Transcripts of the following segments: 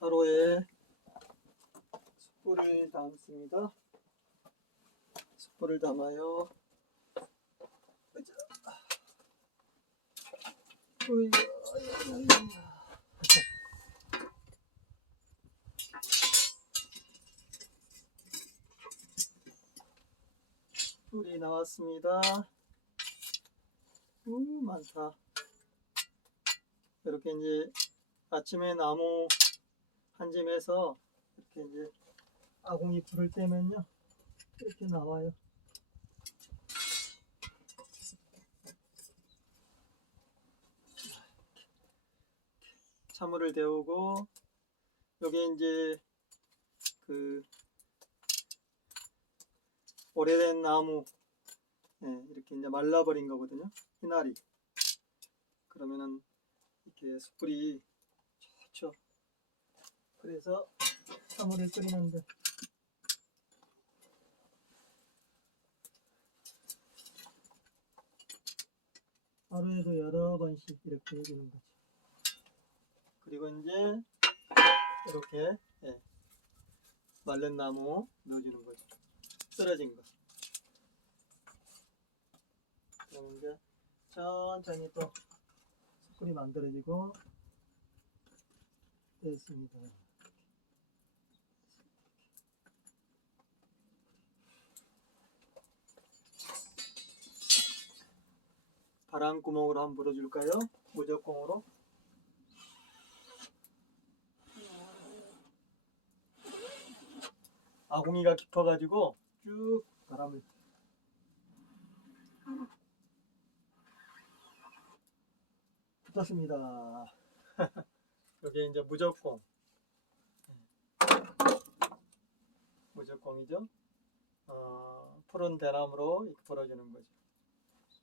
화로에 숯불을 담습니다. 숯불을 담아요. 숯불이 나왔습니다. 많다. 이렇게 이제 아침에 나무 한 짐에서 이렇게 이제 아궁이 불을 떼면요, 이렇게 나와요. 찬물을 데우고, 여기 이제 그 오래된 나무, 이렇게 이제 말라버린 거거든요. 희나리. 그러면은 이렇게 숯불이 좋죠. 그래서 찬물을 끓이는데 하루에도 여러 번씩 이렇게 해주는 거죠. 그리고 이제 이렇게 말른 나무 넣어주는 거죠. 쓰러진 거. 그럼 이제 천천히 또 숯불이 만들어지고 됐습니다. 바람구멍으로 한번 불어줄까요? 무적공으로. 아궁이가 깊어가지고 쭉 바람을 붙었습니다. 여기 이제 무적공. 무적공이죠. 푸른 대나무로 이렇게 불어주는 거죠.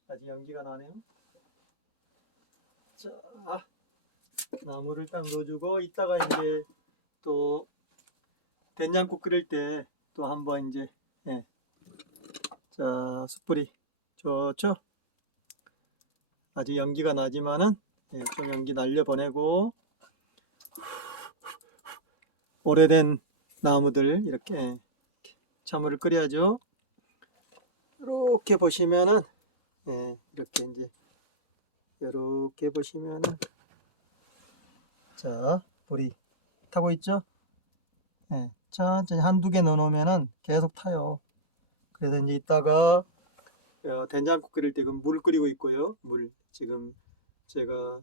아직 연기가 나네요. 자, 나무를 딱 넣어주고, 이따가 이제 또 된장국 끓일 때 또 한번 이제 자, 숯불이 좋죠. 아직 연기가 나지만은 좀 연기 날려보내고, 오래된 나무들 이렇게 찬물을 끓여야죠. 이렇게 보시면은 이렇게 이제 이렇게 보시면은 자, 불이 타고 있죠. 천천히 한두 개 넣어 놓으면은 계속 타요. 그래서 이제 이따가 된장국 끓일 때 물 끓이고 있고요. 물 지금 제가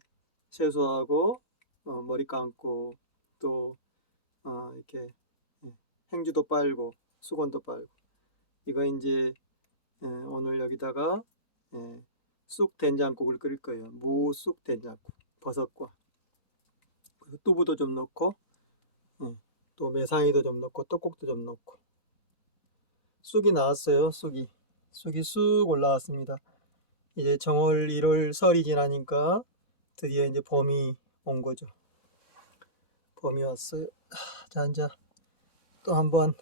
세수하고 머리 감고 또 이렇게 행주도 빨고 수건도 빨고, 이거 이제 오늘 여기다가 쑥 된장국을 끓일 거예요. 무쑥 된장국, 버섯과 그리고 두부도 좀 넣고 또 매상이도 좀 넣고 떡국도 좀 넣고. 쑥이 나왔어요. 쑥이 쑥 올라왔습니다. 이제 정월 1월 설이 지나니까 드디어 이제 봄이 온 거죠. 봄이 왔어요. 자, 이제 또 한번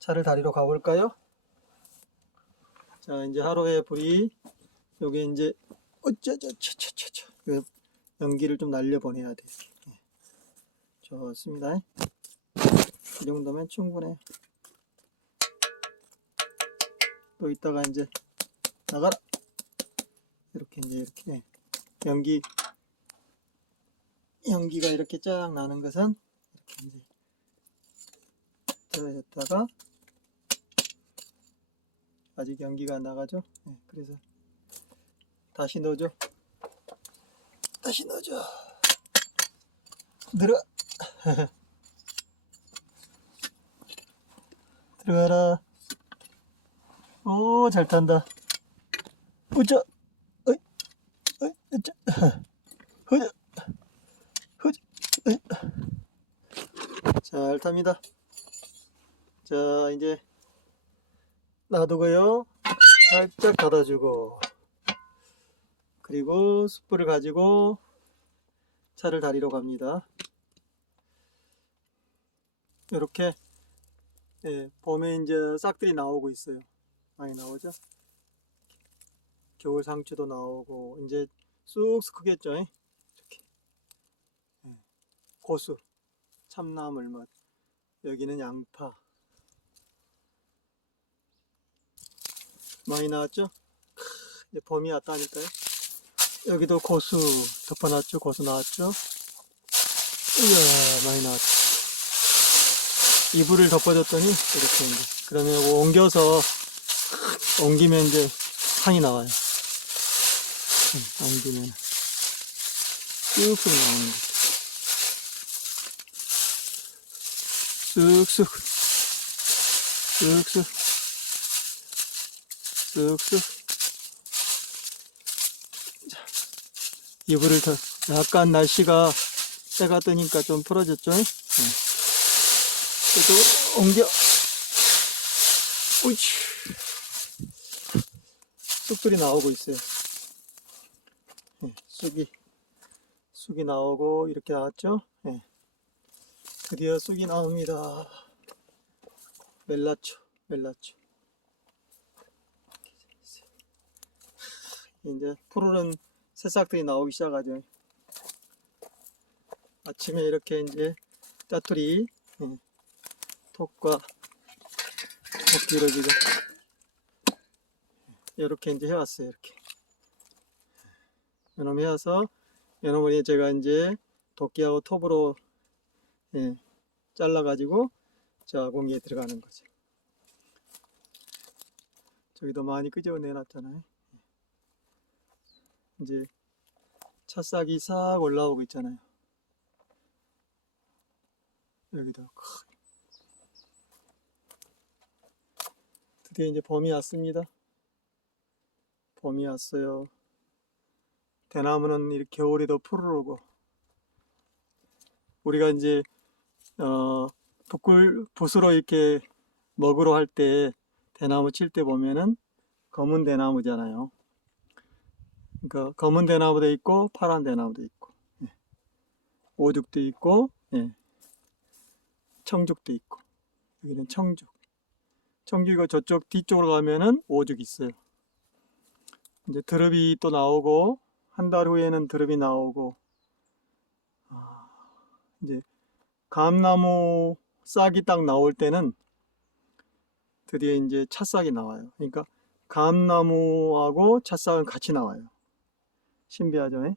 차를 다리러 가볼까요? 자, 이제 하루에 불이 여기 이제 어쩌저쩌저쩌 연기를 좀 날려보내야 돼. 좋습니다. 이 정도면 충분해요. 또 이따가 이제 나가라. 이렇게 이제 이렇게 연기가 이렇게 쫙 나는 것은 이렇게 이제 떨어졌다가 아직 연기가 안 나가죠. 그래서 다시 넣어줘. 다시 넣어줘. 들어. 들어가라. 오, 잘 탄다. 으쌰. 어이, 어이, 으쌰. 흐자. 흐자. 어이. 잘 탑니다. 자, 이제 놔두고요. 살짝 닫아주고, 그리고 숯불을 가지고 차를 다리러 갑니다. 이렇게 봄에 이제 싹들이 나오고 있어요. 많이 나오죠. 겨울 상추도 나오고 이제 쑥쑥 크겠죠. 이렇게 고수 참나물맛. 여기는 양파. 많이 나왔죠? 이제 봄이 왔다니까요. 여기도 고수 덮어놨죠? 고수 나왔죠? 이야, 많이 나왔죠. 이불을 덮어줬더니 이렇게 이제 그러면 이거 옮기면 이제 향이 나와요. 옮기면 쑥쑥 나오는 거. 쑥쑥 쑥쑥 쑥쑥. 이불을 더 약간 날씨가 때가 뜨니까 좀 풀어졌죠? 또 옮겨. 오이치. 쑥들이 나오고 있어요. 쑥이 나오고 이렇게 나왔죠? 드디어 쑥이 나옵니다. 멜라초. 이제 푸르른 새싹들이 나오기 시작하죠. 아침에 이렇게 이제 짜투리 톡과 토끼로 지금 이렇게 이제 해왔어요. 이렇게 요놈 해와서 요놈을 제가 이제 도끼하고 톱으로 잘라가지고 자 공기에 들어가는 거죠. 저기도 많이 끄집어내놨잖아요. 이제 찻싹이 싹 올라오고 있잖아요. 여기도 드디어 이제 봄이 왔습니다. 봄이 왔어요. 대나무는 이렇게 겨울에도 푸르르고 우리가 이제 붓으로 이렇게 먹으러 할 때 대나무 칠 때 보면은 검은 대나무잖아요. 그러니까 검은 대나무도 있고 파란 대나무도 있고 오죽도 있고 청죽도 있고. 여기는 청죽이고 저쪽 뒤쪽으로 가면은 오죽 있어요. 이제 드릅이 또 나오고 한 달 후에는 드릅이 나오고 이제 감나무 싹이 딱 나올 때는 드디어 이제 찻싹이 나와요. 그러니까 감나무하고 찻싹은 같이 나와요. 신비하죠?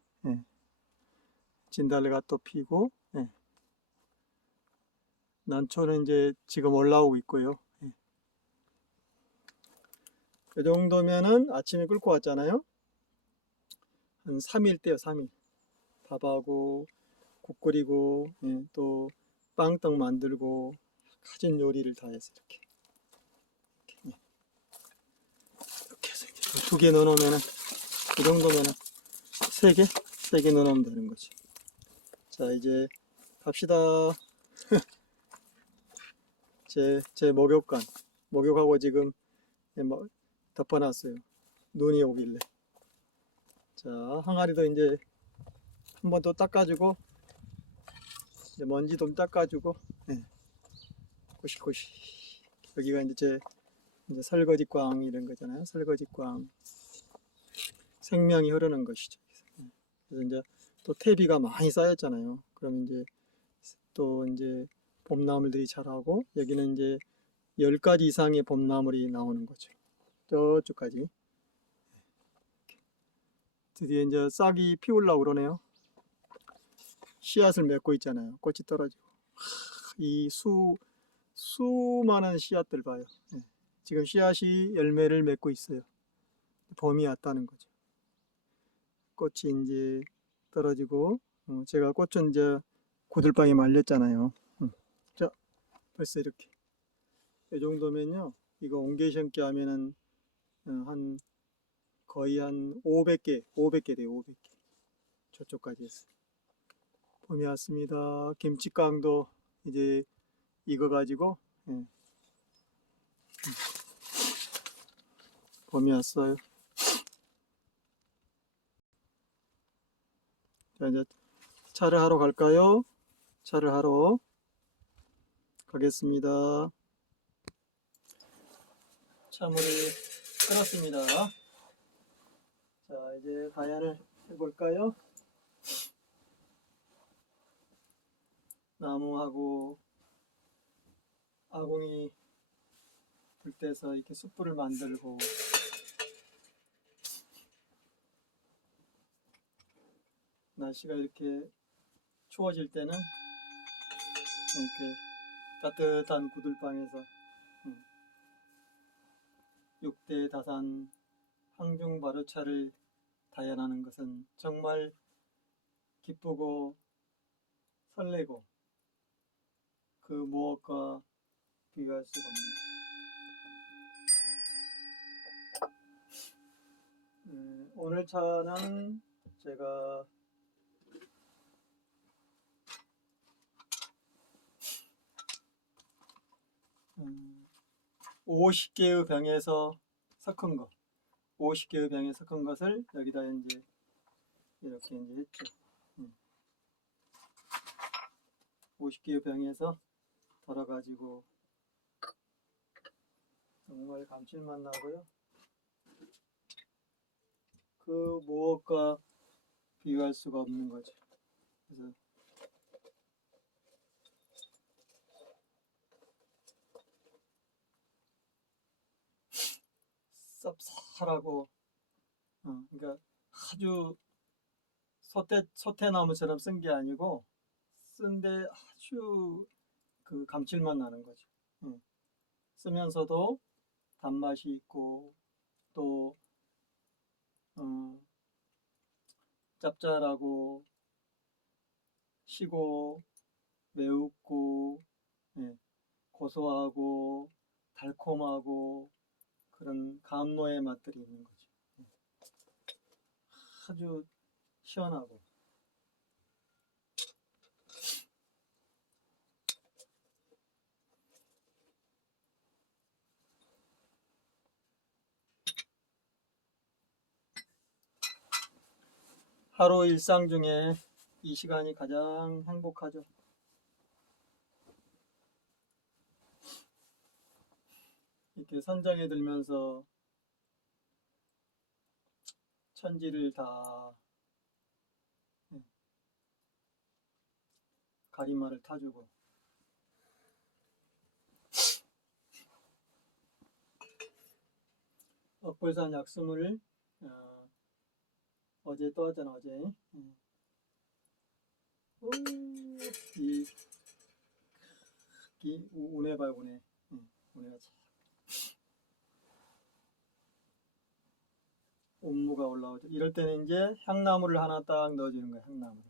진달래가 또 피고 난초는 이제 지금 올라오고 있고요. 그 정도면은 아침에 끓고 왔잖아요. 한 3일 때요, 3일. 밥하고 국 끓이고 또 빵떡 만들고 가진 요리를 다 해서 이렇게 해서 이제 2개 넣어놓으면은 그 정도면은 3개 넣어놓으면 되는 거지. 자 이제 갑시다. 제 목욕하고 지금 뭐 덮어놨어요. 눈이 오길래. 자 항아리도 이제 한 번 더 닦아주고 이제 먼지 좀 닦아주고 고시고시. 여기가 이제 이제 설거지꽝 이런 거잖아요. 설거지꽝 생명이 흐르는 것이죠. 그래서 이제 또 퇴비가 많이 쌓였잖아요. 그럼 이제 또 이제 봄나물들이 자라고 여기는 이제 10가지 이상의 봄나물이 나오는 거죠. 저쪽까지. 드디어 이제 싹이 피우려고 그러네요. 씨앗을 맺고 있잖아요. 꽃이 떨어지고. 이 수많은 씨앗들 봐요. 지금 씨앗이 열매를 맺고 있어요. 봄이 왔다는 거죠. 꽃이 이제 떨어지고, 제가 꽃은 이제 고들방에 말렸잖아요. 자, 벌써 이렇게. 이 정도면요, 이거 옹개 심기 하면은, 거의 한 500개 돼요, 500개. 저쪽까지 했어요. 봄이 왔습니다. 김치깡도 이제 익어가지고, 봄이 왔어요. 자, 이제 차를 하러 갈까요? 차를 하러 가겠습니다. 차물이 끓었습니다. 자, 이제 가열을 해볼까요? 나무하고 곳에서 이렇게 숯불을 만들고 날씨가 이렇게 추워질 때는 이렇게 따뜻한 구들방에서 6대 다산 황중 발효차를 다연하는 것은 정말 기쁘고 설레고 그 무엇과 비교할 수가 없네요. 오늘 차는 제가 50개의 병에서 섞은 거, 50개의 병에 섞은 것을 여기다 이제 이렇게 이제 했죠. 50개의 병에서 덜어가지고 정말 감칠맛 나고요. 그 무엇과 비교할 수가 없는 거죠. 그래서 쌉쌀하고, 그러니까 아주 소태나무처럼 쓴 게 아니고 쓴데 아주 그 감칠맛 나는 거죠. 쓰면서도 단맛이 있고 또 짭짤하고 시고 매우고 고소하고 달콤하고 그런 감로의 맛들이 있는 거죠. 아주 시원하고 하루 일상 중에 이 시간이 가장 행복하죠. 이렇게 선장에 들면서 천지를 다 가리마를 타주고 억불산 약수물을 어제 또 하잖아. 어제 이 운해 봐 운해. 운해가 참 온무가 올라오죠. 이럴 때는 이제 향나무를 하나 딱 넣어주는 거예요. 향나무를.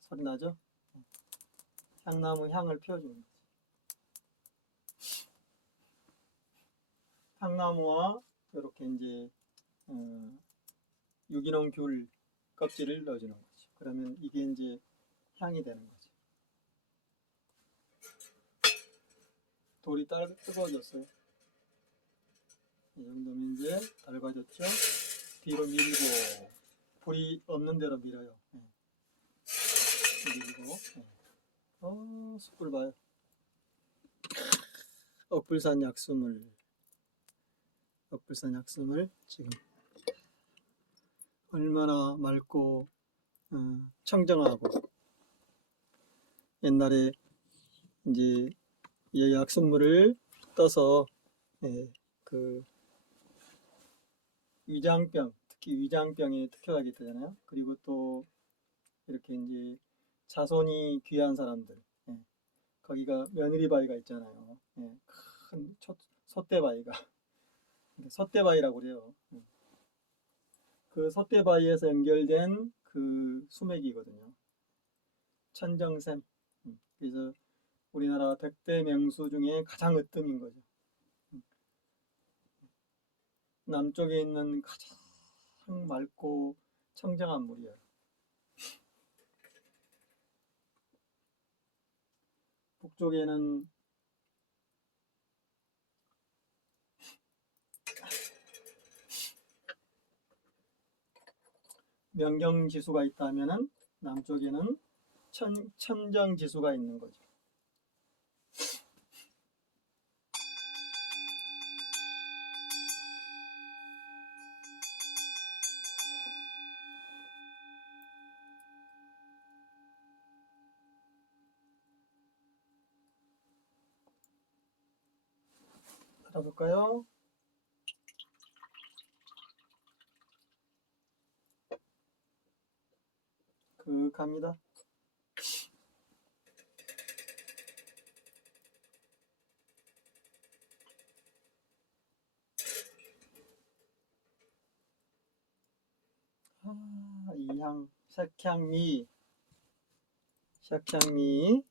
소리 나죠? 향나무 향을 피워주는 거죠. 향나무와 이렇게 이제 유기농 귤 껍질을 넣어주는 거죠. 그러면 이게 이제 향이 되는 거죠. 돌이 뜨거워졌어요. 이 정도면 이제 달궈졌죠. 뒤로 밀고 불이 없는 데로 밀어요. 밀고 숯불 봐요. 억불산 약수물 지금 얼마나 맑고 청정하고 옛날에 이제 이 약수물을 떠서 그 위장병, 특히 위장병에 특효약이 되잖아요. 그리고 또 이렇게 이제 자손이 귀한 사람들, 거기가 며느리 바위가 있잖아요. 큰 솥대바위가 솥대바위라고 그래요. 그 솥대바위에서 연결된 그 수맥이거든요. 천정샘. 그래서 우리나라 100대 명수 중에 가장 으뜸인 거죠. 남쪽에 있는 가장 맑고 청정한 물이에요. 북쪽에는 명경지수가 있다면 남쪽에는 천정지수가 있는 거죠. 알아볼까요? 갑니다. 이향, 색향미, 색향미,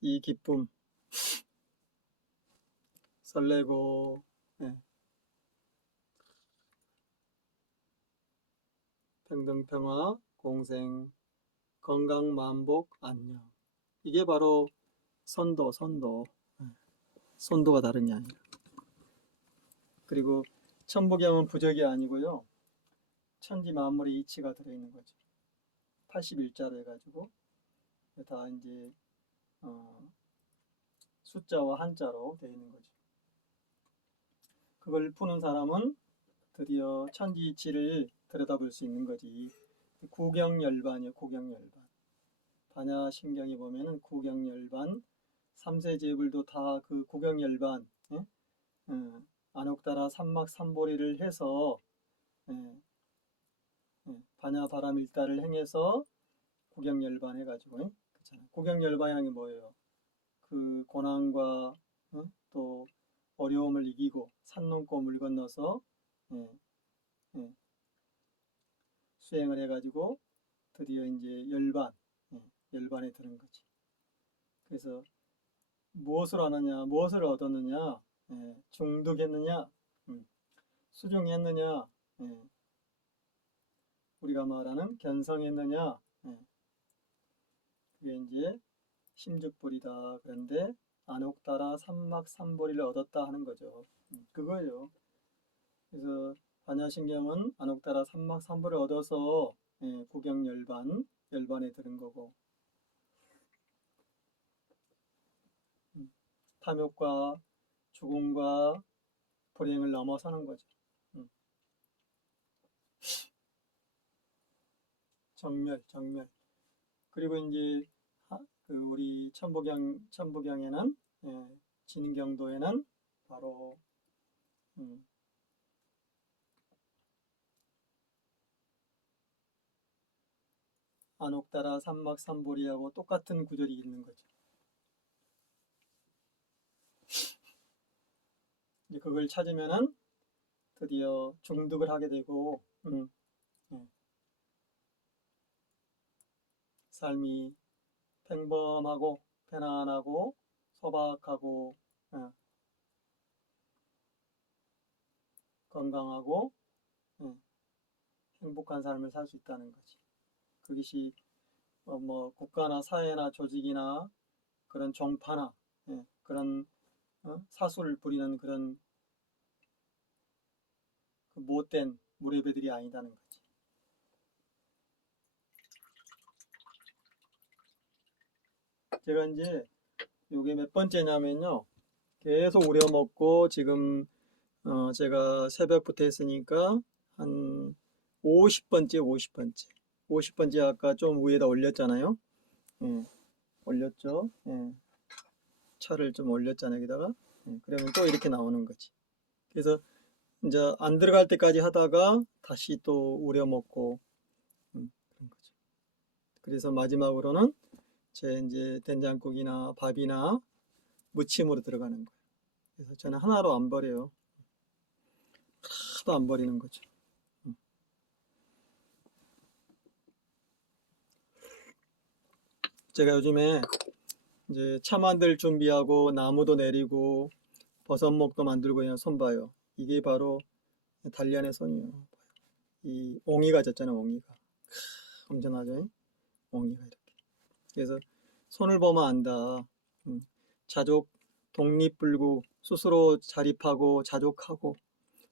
이 기쁨, 설레고, 평등평화, 공생, 건강, 만복, 안녕. 이게 바로 선도. 선도가 다른 아니라. 그리고 천부경은 부적이 아니고요. 천지 만물의 이치가 들어있는 거죠. 81자로 해가지고 다 이제 숫자와 한자로 되어 있는 거죠. 그걸 푸는 사람은 드디어 천지 이치를 들여다볼 수 있는 거지. 구경열반이요, 구경열반. 반야심경에 보면은 구경열반, 삼세제불도 다 그 구경열반, 안옥따라 삼막삼보리를 해서 반야바람일다를 행해서 구경열반 해가지고 구경열반이라는 게 뭐예요? 그 고난과 또 어려움을 이기고 산 넘고 물 건너서 수행을 해가지고 드디어 이제 열반에 드는 거지. 그래서 무엇을 하느냐, 무엇을 얻었느냐, 중득했느냐, 수중했느냐, 우리가 말하는 견성했느냐, 그게 이제 심죽불이다. 그런데 안옥따라 삼막삼보리를 얻었다 하는 거죠. 그거예요. 그래서 반야심경은 안옥따라 삼막삼보리를 얻어서 열반에 들은 거고, 탐욕과 죽음과 불행을 넘어서는 거죠. 정멸. 그리고 이제 우리 천부경에는 진경도에는 바로 안옥따라 삼막삼보리하고 똑같은 구절이 있는 거죠. 이제 그걸 찾으면은 드디어 중득을 하게 되고 삶이 평범하고 편안하고 소박하고 건강하고 행복한 삶을 살 수 있다는 거지. 그것이 뭐 국가나 사회나 조직이나 그런 종파나 그런 사수를 부리는 그런 그 못된 무례배들이 아니다는 거지. 제가 이제 요게 몇 번째냐면요. 계속 우려먹고 지금 제가 새벽부터 했으니까 한 50번째. 50번째 아까 좀 위에다 올렸잖아요. 올렸죠. 차를 좀 올렸잖아요. 여기다가. 그러면 또 이렇게 나오는 거지. 그래서 이제 안 들어갈 때까지 하다가 다시 또 우려먹고 그런 거죠. 그래서 마지막으로는 제 이제 된장국이나 밥이나 무침으로 들어가는 거예요. 그래서 저는 하나로 안 버려요. 하나도 안 버리는 거죠. 제가 요즘에 이제 차 만들 준비하고 나무도 내리고 버섯목도 만들고 그냥 손 봐요. 이게 바로 단련의 손이에요. 이 옹이가 졌잖아요. 옹이가 엄청나죠? 옹이가 이렇게. 그래서 손을 보면 안다. 자족, 독립불구, 스스로 자립하고 자족하고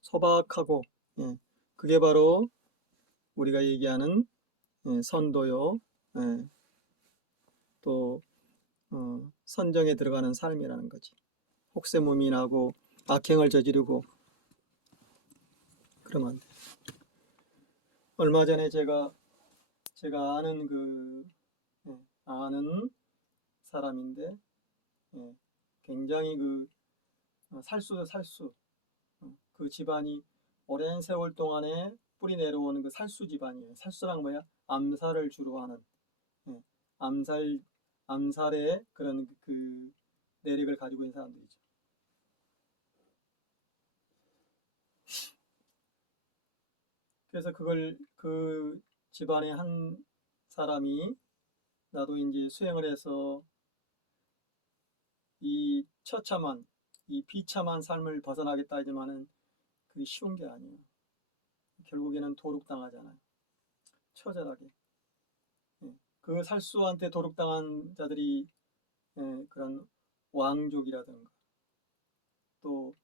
소박하고 그게 바로 우리가 얘기하는 선도요. 또 선정에 들어가는 삶이라는 거지. 혹세무민하고 악행을 저지르고 그러면 안 돼. 얼마 전에 제가 아는 아는 사람인데 예, 굉장히 그 살수죠, 살수. 그 집안이 오랜 세월 동안에 뿌리 내려오는 그 살수 집안이에요. 살수란 뭐야? 암살을 주로 하는 예, 암살 암살의 그런 그 내력을 가지고 있는 사람들이죠. 그래서 그걸 그 집안의 한 사람이 나도 이제 수행을 해서 이 처참한 이 비참한 삶을 벗어나겠다 하지만은 그게 쉬운 게 아니에요. 결국에는 도륙당하잖아요. 처절하게. 예. 그 살수한테 도륙당한 자들이 예, 그런 왕족이라든가 또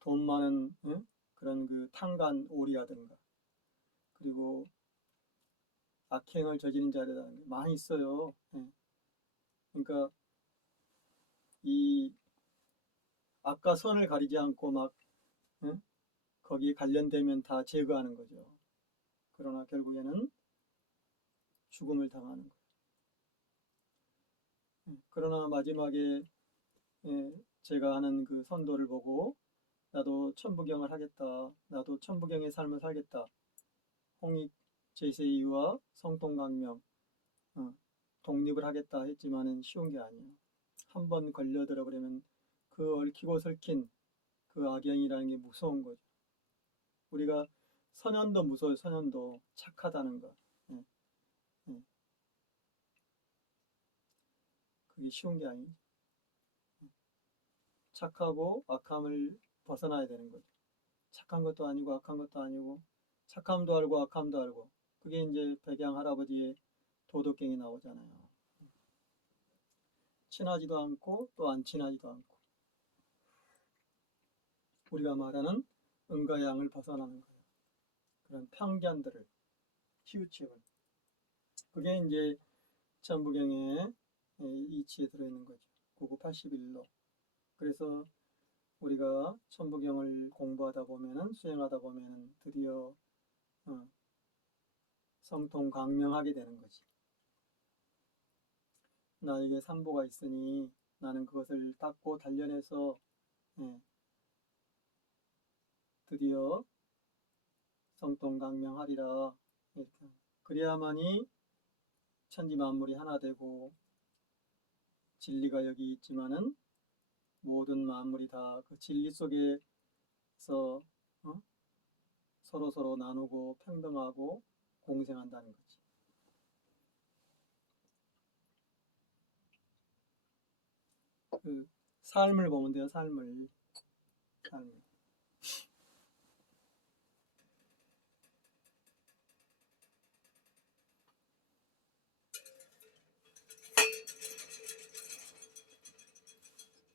돈 많은 예? 그런 그 탕간 오리라든가 그리고 악행을 저지른 자들이 많이 있어요. 예. 그러니까 이 악과 선을 가리지 않고 막 예? 거기에 관련되면 다 제거하는 거죠. 그러나 결국에는 죽음을 당하는 거예요. 그러나 마지막에 예, 제가 하는 그 선도를 보고 나도 천부경을 하겠다. 나도 천부경의 삶을 살겠다. 홍익 제세이와 성통강명 독립을 하겠다 했지만은 쉬운 게 아니에요. 한 번 걸려들어 버리면 그 얽히고 설킨 그 악영이라는 게 무서운 거죠. 우리가 선현도 무서워요. 선현도 착하다는 거. 예, 예. 그게 쉬운 게 아니에요. 착하고 악함을 벗어나야 되는 거죠. 착한 것도 아니고 악한 것도 아니고 착함도 알고 악함도 알고 그게 이제 백양 할아버지의 도덕경이 나오잖아요. 친하지도 않고 또 안 친하지도 않고 우리가 말하는 응과 양을 벗어나는 거예요. 그런 편견들을 치우치고 그게 이제 천부경의 이치에 들어있는 거죠. 9981로. 그래서 우리가 천부경을 공부하다 보면은 수행하다 보면은 드디어 성통광명하게 되는 거지. 나에게 삼보가 있으니 나는 그것을 닦고 단련해서 예, 드디어 성통광명하리라 이렇게 그래야만이 천지 만물이 하나 되고 진리가 여기 있지만은 모든 만물이 다 그 진리 속에서 서로 서로 나누고 평등하고 공생한다는 거지. 그 삶을 보면 돼요. 삶을.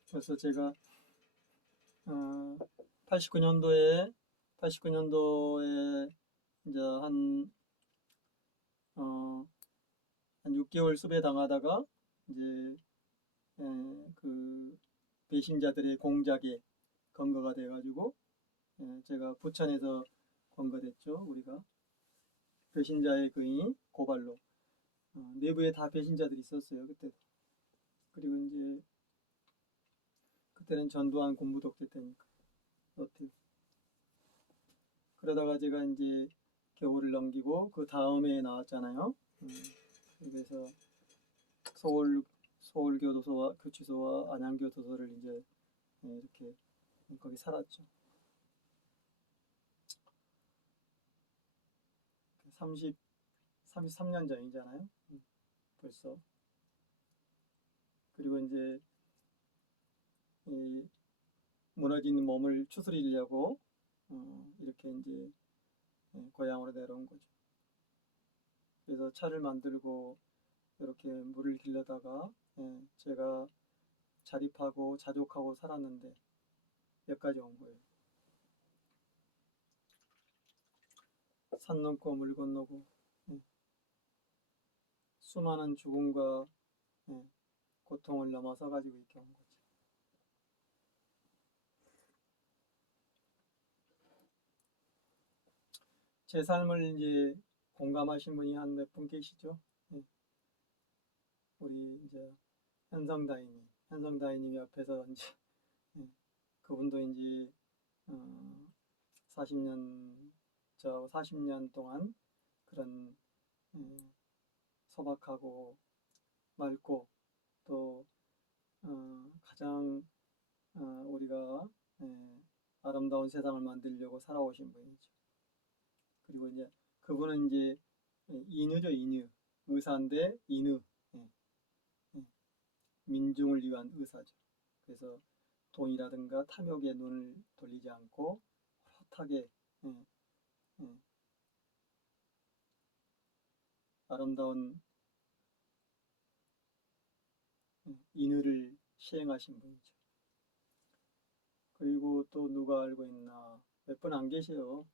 그래서 제가 89년도에 이제 어, 한 6개월 수배 당하다가 이제 그 배신자들의 공작에 검거가 돼가지고 제가 부천에서 검거됐죠. 우리가 배신자의 그의 고발로 내부에 다 배신자들이 있었어요. 그때 그리고 이제 그때는 전두환 군부독재 때니까 어떻게 그러다가 제가 이제 겨울을 넘기고 그 다음에 나왔잖아요. 그래서 서울교도소와 교치소와 안양교도소를 이제 이렇게 거기 살았죠. 33년 전이잖아요. 벌써. 그리고 이제 이 무너진 몸을 추스리려고 이렇게 이제 고향으로 내려온 거죠. 그래서 차를 만들고 이렇게 물을 길러다가 제가 자립하고 자족하고 살았는데 여기까지 온 거예요. 산 넘고 물 건너고 수많은 죽음과 고통을 넘어서 가지고 이렇게 온 거죠. 제 삶을 이제 공감하신 분이 한 몇 분 계시죠? 우리 이제 현성다이님 옆에서 이제 예, 그분도 이제 40년 40년 동안 그런 소박하고 맑고 또 가장 우리가 아름다운 세상을 만들려고 살아오신 분이죠. 그리고 이제 그분은 이제 인유죠, 인유. 의사인데 인유. 예, 예. 민중을 위한 의사죠. 그래서 돈이라든가 탐욕에 눈을 돌리지 않고 헛하게 예, 예, 아름다운 인유를 시행하신 분이죠. 그리고 또 누가 알고 있나? 몇 분 안 계세요.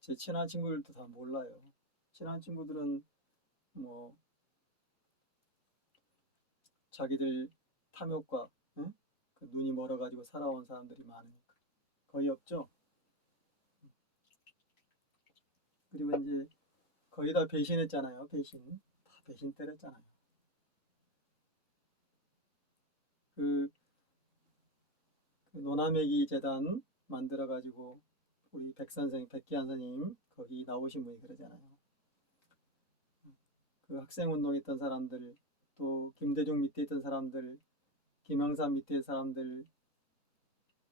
제 친한 친구들도 다 몰라요. 친한 친구들은 뭐 자기들 탐욕과 응? 그 눈이 멀어가지고 살아온 사람들이 많으니까 거의 없죠. 그리고 이제 거의 다 배신했잖아요. 다 배신 때렸잖아요. 그, 그 노나매기 재단 만들어가지고 우리 백기환 선생님 거기 나오신 분이 그러잖아요. 그 학생운동했던 사람들, 또 김대중 밑에 있던 사람들, 김영삼 밑에 사람들,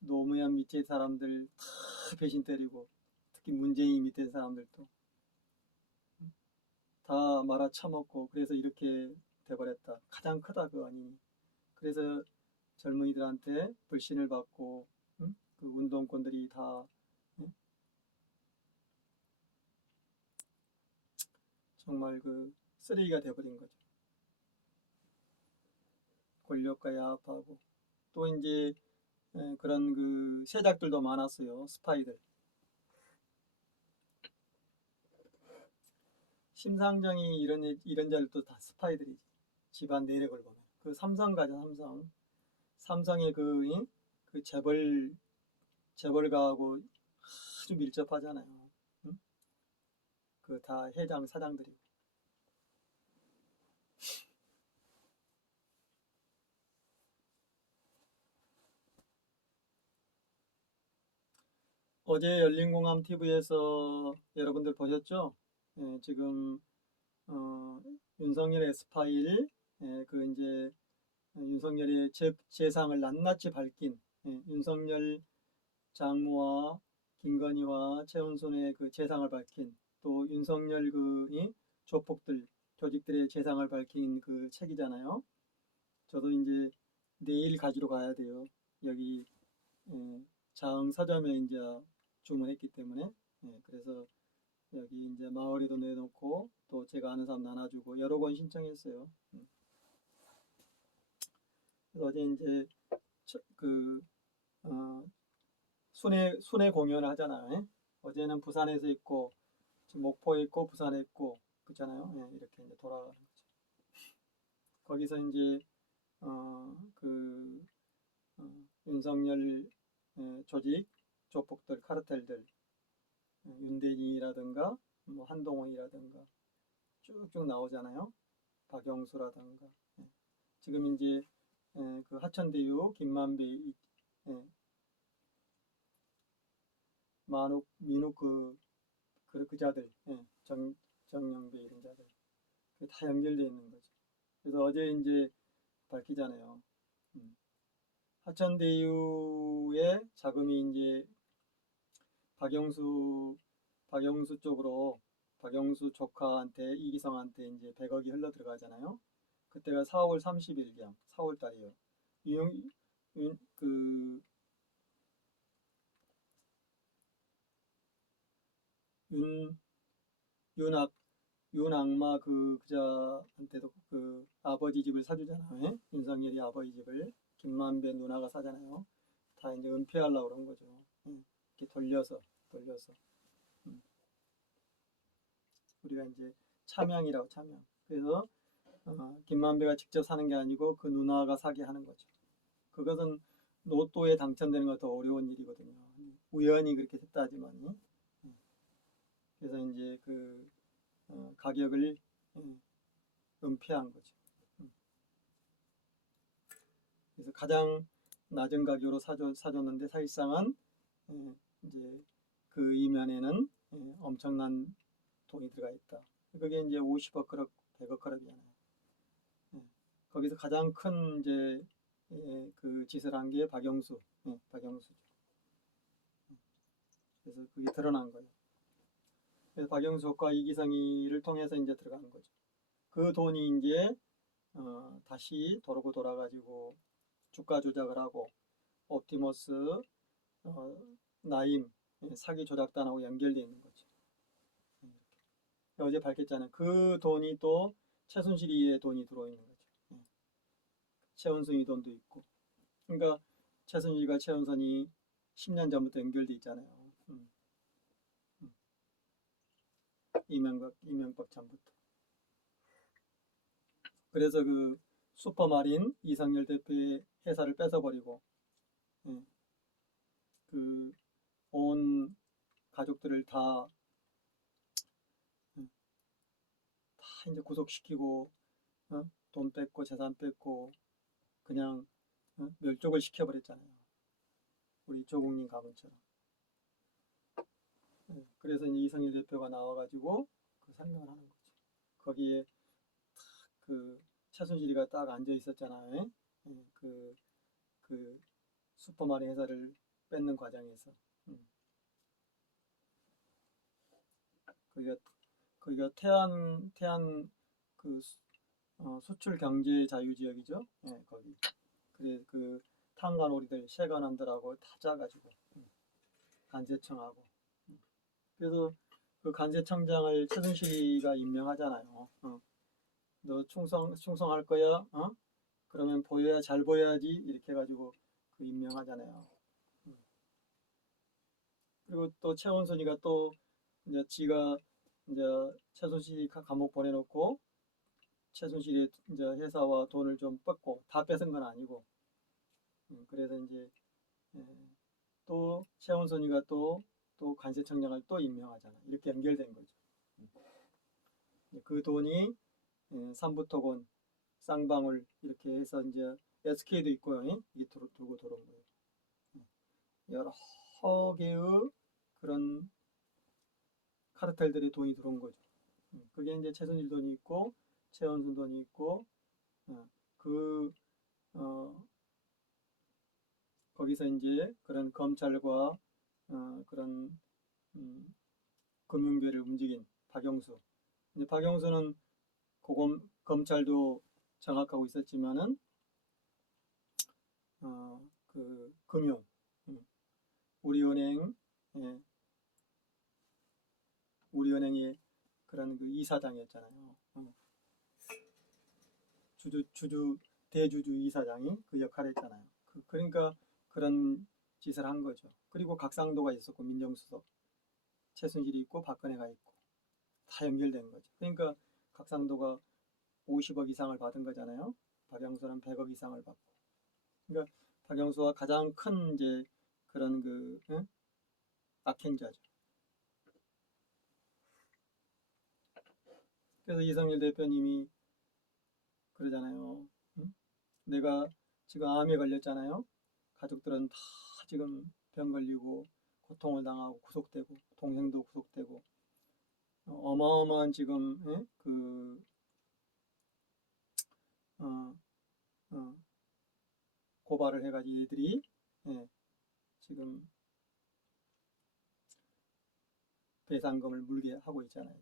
노무현 밑에 사람들 다 배신 때리고 특히 문재인 밑에 사람들도 다 말아쳐먹고 그래서 이렇게 돼버렸다. 가장 크다 그 원인이. 그래서 젊은이들한테 불신을 받고 그 운동권들이 다 정말 그 쓰레기가 돼버린 거죠. 권력과 야합하고 또 이제 그런 그 세작들도 많았어요. 스파이들. 심상정이 이런 자들도 다 스파이들이지. 집안 내력을 보면 그 삼성 가자 삼성의 그 재벌가하고 아주 밀접하잖아요. 응? 그 다 회장 사장들이. 어제 열린공감 TV에서 여러분들 보셨죠? 지금 윤석열의 스파일 그 이제 윤석열의 재상을 낱낱이 밝힌 윤석열 장모와 김건희와 최은순의 그 재상을 밝힌 또 윤석열 조폭들 조직들의 재상을 밝힌 그 책이잖아요. 저도 이제 내일 가지러 가야 돼요. 여기 장 서점에 이제 주문했기 때문에 그래서 여기 이제 마을에도 내놓고 또 제가 아는 사람 나눠주고 여러 권 신청했어요. 그래서 어제 이제 그 순회 공연을 하잖아요. 어제는 부산에서 있고 지금 목포에 있고 부산에 있고 그렇잖아요. 이렇게 이제 돌아가는 거죠. 거기서 이제 윤석열 조직 조폭들 카르텔들 윤대진이라든가 뭐 한동훈이라든가 쭉쭉 나오잖아요. 박영수라든가 지금 이제 그 하천대유 김만배 만욱 민욱 그 자들 정영배 이런 자들 그게 다 연결되어 있는 거죠. 그래서 어제 이제 밝히잖아요. 하천대유의 자금이 이제 박영수 쪽으로 박영수 조카한테 이기성한테 이제 100억이 흘러 들어가잖아요. 그때가 4월 30일경 4월 달이에요. 윤악마 그자한테도 그 아버지 집을 사주잖아요. 윤석열이 아버지 집을 김만배 누나가 사잖아요. 다 이제 은폐하려고 그런 거죠. 이렇게 돌려서 우리가 이제 차명이라고 차명. 그래서 김만배가 직접 사는 게 아니고 그 누나가 사게 하는 거죠. 그것은 로또에 당첨되는 건 더 어려운 일이거든요. 우연히 그렇게 됐다 하지만 그래서 이제 그 가격을 은폐한 거죠. 그래서 가장 낮은 가격으로 사줬는데 사실상은 이제 그 이면에는 엄청난 돈이 들어가 있다. 그게 이제 50억 클럽, 100억 클럽이잖아요. 거기서 가장 큰 이제 그 짓을 한 게 박영수죠. 그래서 그게 드러난 거예요. 그래서 박영수과 이기성이를 통해서 이제 들어간 거죠. 그 돈이 이제 다시 도로고 돌아가지고 주가 조작을 하고 옵티머스, 나임, 사기 조작단하고 연결되어 있는 거죠. 어제 밝혔잖아요. 그 돈이 또 최순실이의 돈이 들어있는 거죠. 최은순이 돈도 있고. 그러니까 최순실과 최은순이 10년 전부터 연결돼 있잖아요. 이명박 전부터. 그래서 그 슈퍼마린 이상열 대표의 회사를 뺏어버리고 그 온 가족들을 다 이제 구속시키고 돈 뺏고 재산 뺏고 그냥 멸족을 시켜버렸잖아요. 우리 조국님 가문처럼. 그래서 이제 이성일 대표가 나와가지고 그 설명을 하는 거죠. 거기에 그 최순실이가 딱 앉아 있었잖아요. 그 슈퍼마린 회사를 뺏는 과정에서. 거기가 태안 그 수출 경제 자유 지역이죠. 거기. 그래 그 탄광오리들 셰간원들하고 다 짜가지고 간세청하고. 그래서 그 간세청장을 최순실이가 임명하잖아요. 너 충성할 거야? 그러면 잘 보여야지 이렇게 해가지고 그 임명하잖아요. 그리고 또 최원순이가 또 이제 지가 이제 최순실이 감옥 보내놓고 최순실이 이제 회사와 돈을 좀 뺏고 다 뺏은 건 아니고 그래서 이제 또 최원순이가 또 관세청장을 또 임명하잖아. 이렇게 연결된 거죠. 그 돈이 삼부토건, 쌍방울 이렇게 해서 이제 SK도 있고요. 이게 두고 들어온 거예요. 여러 개의 그런 카르텔들의 돈이 들어온 거죠. 그게 이제 최순실 돈이 있고 최원순 돈이 있고 그 거기서 이제 그런 검찰과 그런 금융계를 움직인 박영수. 이제 박영수는 검찰도 장악하고 있었지만은 그 금융, 우리은행, 우리은행의 그런 그 이사장이었잖아요. 대주주 이사장이 그 역할을 했잖아요. 그러니까 그런 짓을 한 거죠. 그리고 각상도가 있었고 민정수석, 최순실이 있고 박근혜가 있고 다 연결된 거죠. 그러니까 각상도가 50억 이상을 받은 거잖아요. 박영수는 100억 이상을 받고. 그러니까 박영수와 가장 큰 이제 그런 그 악행자죠. 그래서 이성일 대표님이 그러잖아요. 내가 지금 암에 걸렸잖아요. 가족들은 다 지금 병 걸리고 고통을 당하고 구속되고 동생도 구속되고 어마어마한 지금 고발을 해가지고 얘들이 지금 배상금을 물게 하고 있잖아요.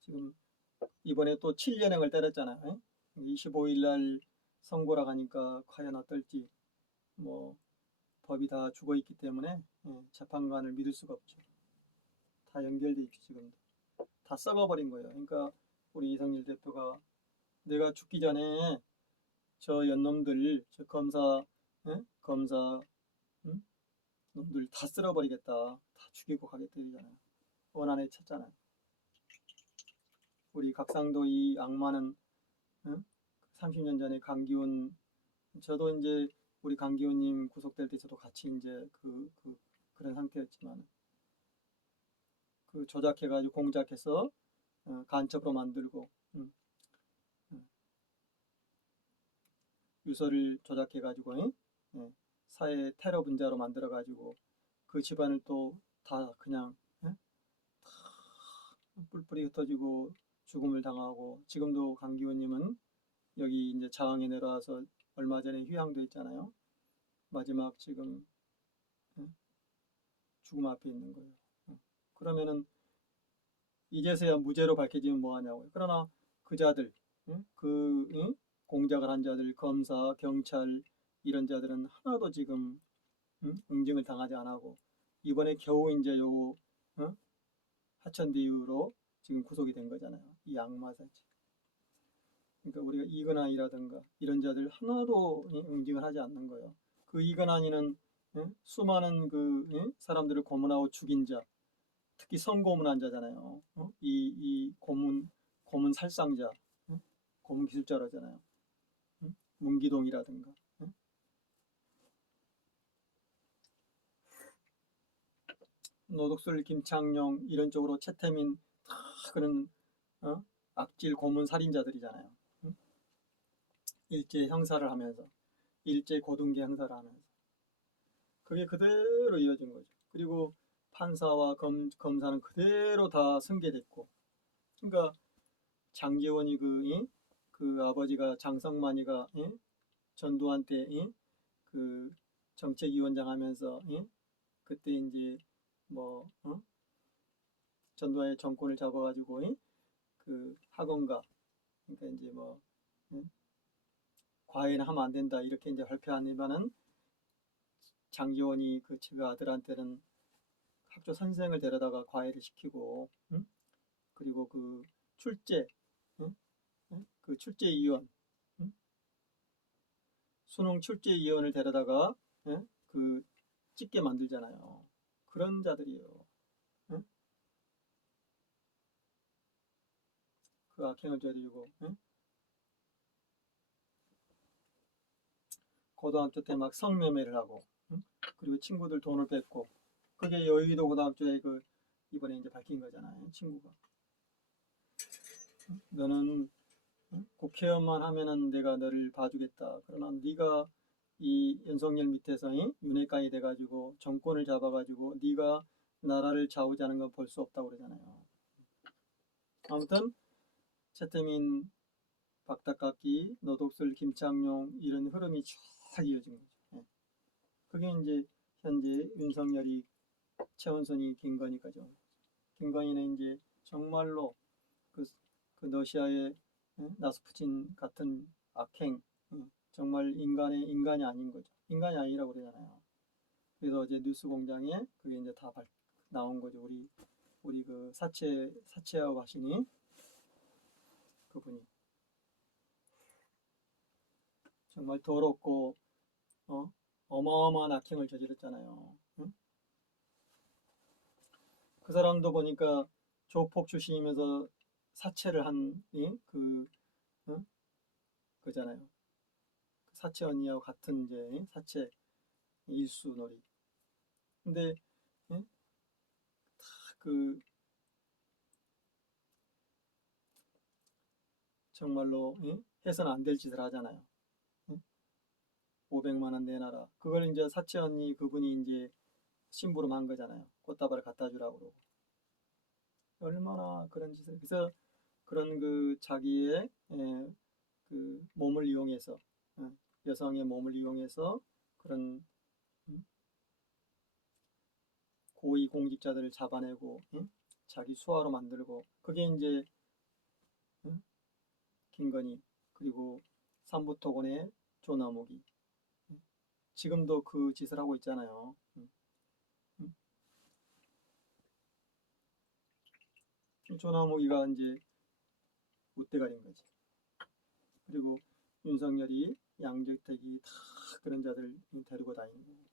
지금 이번에 또 7년형을 때렸잖아요. 25일 날 선고라 하니까 과연 어떨지 뭐 법이 다 죽어 있기 때문에 재판관을 믿을 수가 없죠. 다 연결돼 있죠. 지금 다 썩어버린 거예요. 그러니까 우리 이성일 대표가 내가 죽기 전에 저 연놈들, 저 검사 놈들 다 쓸어버리겠다. 다 죽이고 가겠다 이러잖아요. 원안에 쳤잖아요. 우리 각상도 이 악마는 30년 전에 강기훈, 저도 이제 우리 강기훈님 구속될 때 저도 같이 이제 그런 상태였지만 그 조작해가지고 공작해서 간첩으로 만들고 유서를 조작해 가지고 사회 테러 분자로 만들어 가지고 그 집안을 또 다 그냥 다 뿔뿔이 흩어지고 죽음을 당하고, 지금도 강기훈님은 여기 이제 자항에 내려와서 얼마 전에 휴양도 했잖아요. 마지막 지금 죽음 앞에 있는 거예요. 그러면은 이제서야 무죄로 밝혀지면 뭐 하냐고요. 그러나 그자들, 공작을 한 자들, 검사, 경찰 이런 자들은 하나도 지금 응징을 당하지 않고 이번에 겨우 이제 요 하천대 이후로 지금 구속이 된 거잖아요. 이 악마사지. 그러니까 우리가 이근환이라든가 이런 자들 하나도 응징을 하지 않는 거예요. 그 이근환이는 수많은 사람들을 고문하고 죽인 자, 특히 성고문한 자잖아요. 이 고문 살상자, 고문 기술자라잖아요. 문기동이라든가. 노덕술, 김창룡 이런 쪽으로 최태민 다 그런 악질 고문 살인자들이잖아요. 일제 형사를 하면서, 일제 고등계 형사를 하면서 그게 그대로 이어진 거죠. 그리고 판사와 검사는 그대로 다 승계됐고, 그러니까 장기원이 그 아버지가 장성만이가 전두환 때 그 정책위원장 하면서 그때 이제 뭐 전두환의 정권을 잡아가지고 그 학원가, 그러니까 이제 뭐 과외는 하면 안 된다 이렇게 이제 발표하니까는 장기원이 그 아들한테는 학교 선생을 데려다가 과외를 시키고, 그리고 그 출제, 그 출제위원, 수능 출제위원을 데려다가 그 찍게 만들잖아요. 그런 자들이에요. 그 악행을 저지르고 고등학교 때 막 성매매를 하고, 그리고 친구들 돈을 뺏고, 그게 여의도 고등학교에 이번에 이제 밝힌 거잖아요. 친구가 너는 국회의원만 하면은 내가 너를 봐주겠다. 그러나 네가 이 윤석열 밑에서 윤핵관이 돼가지고 정권을 잡아가지고 네가 나라를 좌우지하는 건 볼 수 없다고 그러잖아요. 아무튼 최태민, 박탁깎기, 노덕술, 김창룡 이런 흐름이 쫙 이어진 거죠. 그게 이제 현재 윤석열이, 최원순이, 김건희까지. 김건희는 이제 정말로 그 러시아의 나스푸친 같은 악행, 정말 인간이 아닌 거죠. 인간이 아니라고 그러잖아요. 그래서 어제 뉴스공장에 그게 이제 다 나온 거죠. 우리 그 사채하고 하시니 그분이 정말 더럽고 어마어마한 악행을 저질렀잖아요. 그 사람도 보니까 조폭 출신이면서 사채를 한 그잖아요. 사채 언니하고 같은 이제 사채 일수놀이. 근데 그 정말로 해서는 안 될 짓을 하잖아요. 500만 원 내놔라. 그걸 이제 사채 언니 그분이 이제 심부름 한 거잖아요. 꽃다발을 갖다 주라고 그러고. 얼마나 그런 짓을. 그래서 그런 자기의 그 몸을 이용해서, 여성의 몸을 이용해서 그런 고위 공직자들을 잡아내고 자기 수하로 만들고, 그게 이제 김건희, 그리고 삼부토건의 조나무기, 지금도 그 짓을 하고 있잖아요. 조나무기가 이제 못대가리인 거지. 그리고 윤석열이, 양재택이 다 그런 자들 데리고 다니는 거고.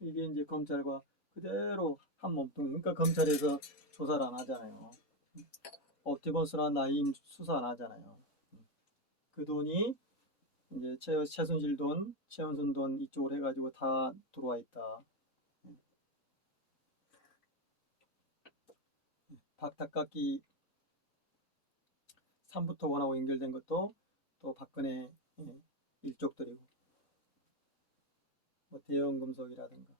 이게 이제 검찰과 그대로 한 몸통. 그러니까 검찰에서 조사를 안 하잖아요. 옵티버스나 나임 수사 안 하잖아요. 그 돈이 이제 최순실 돈, 최은순 돈 이쪽으로 해가지고 다 들어와 있다. 박탁깎기 3부토건하고 연결된 것도 또 박근혜 일족들이고 뭐 대형금속이라든가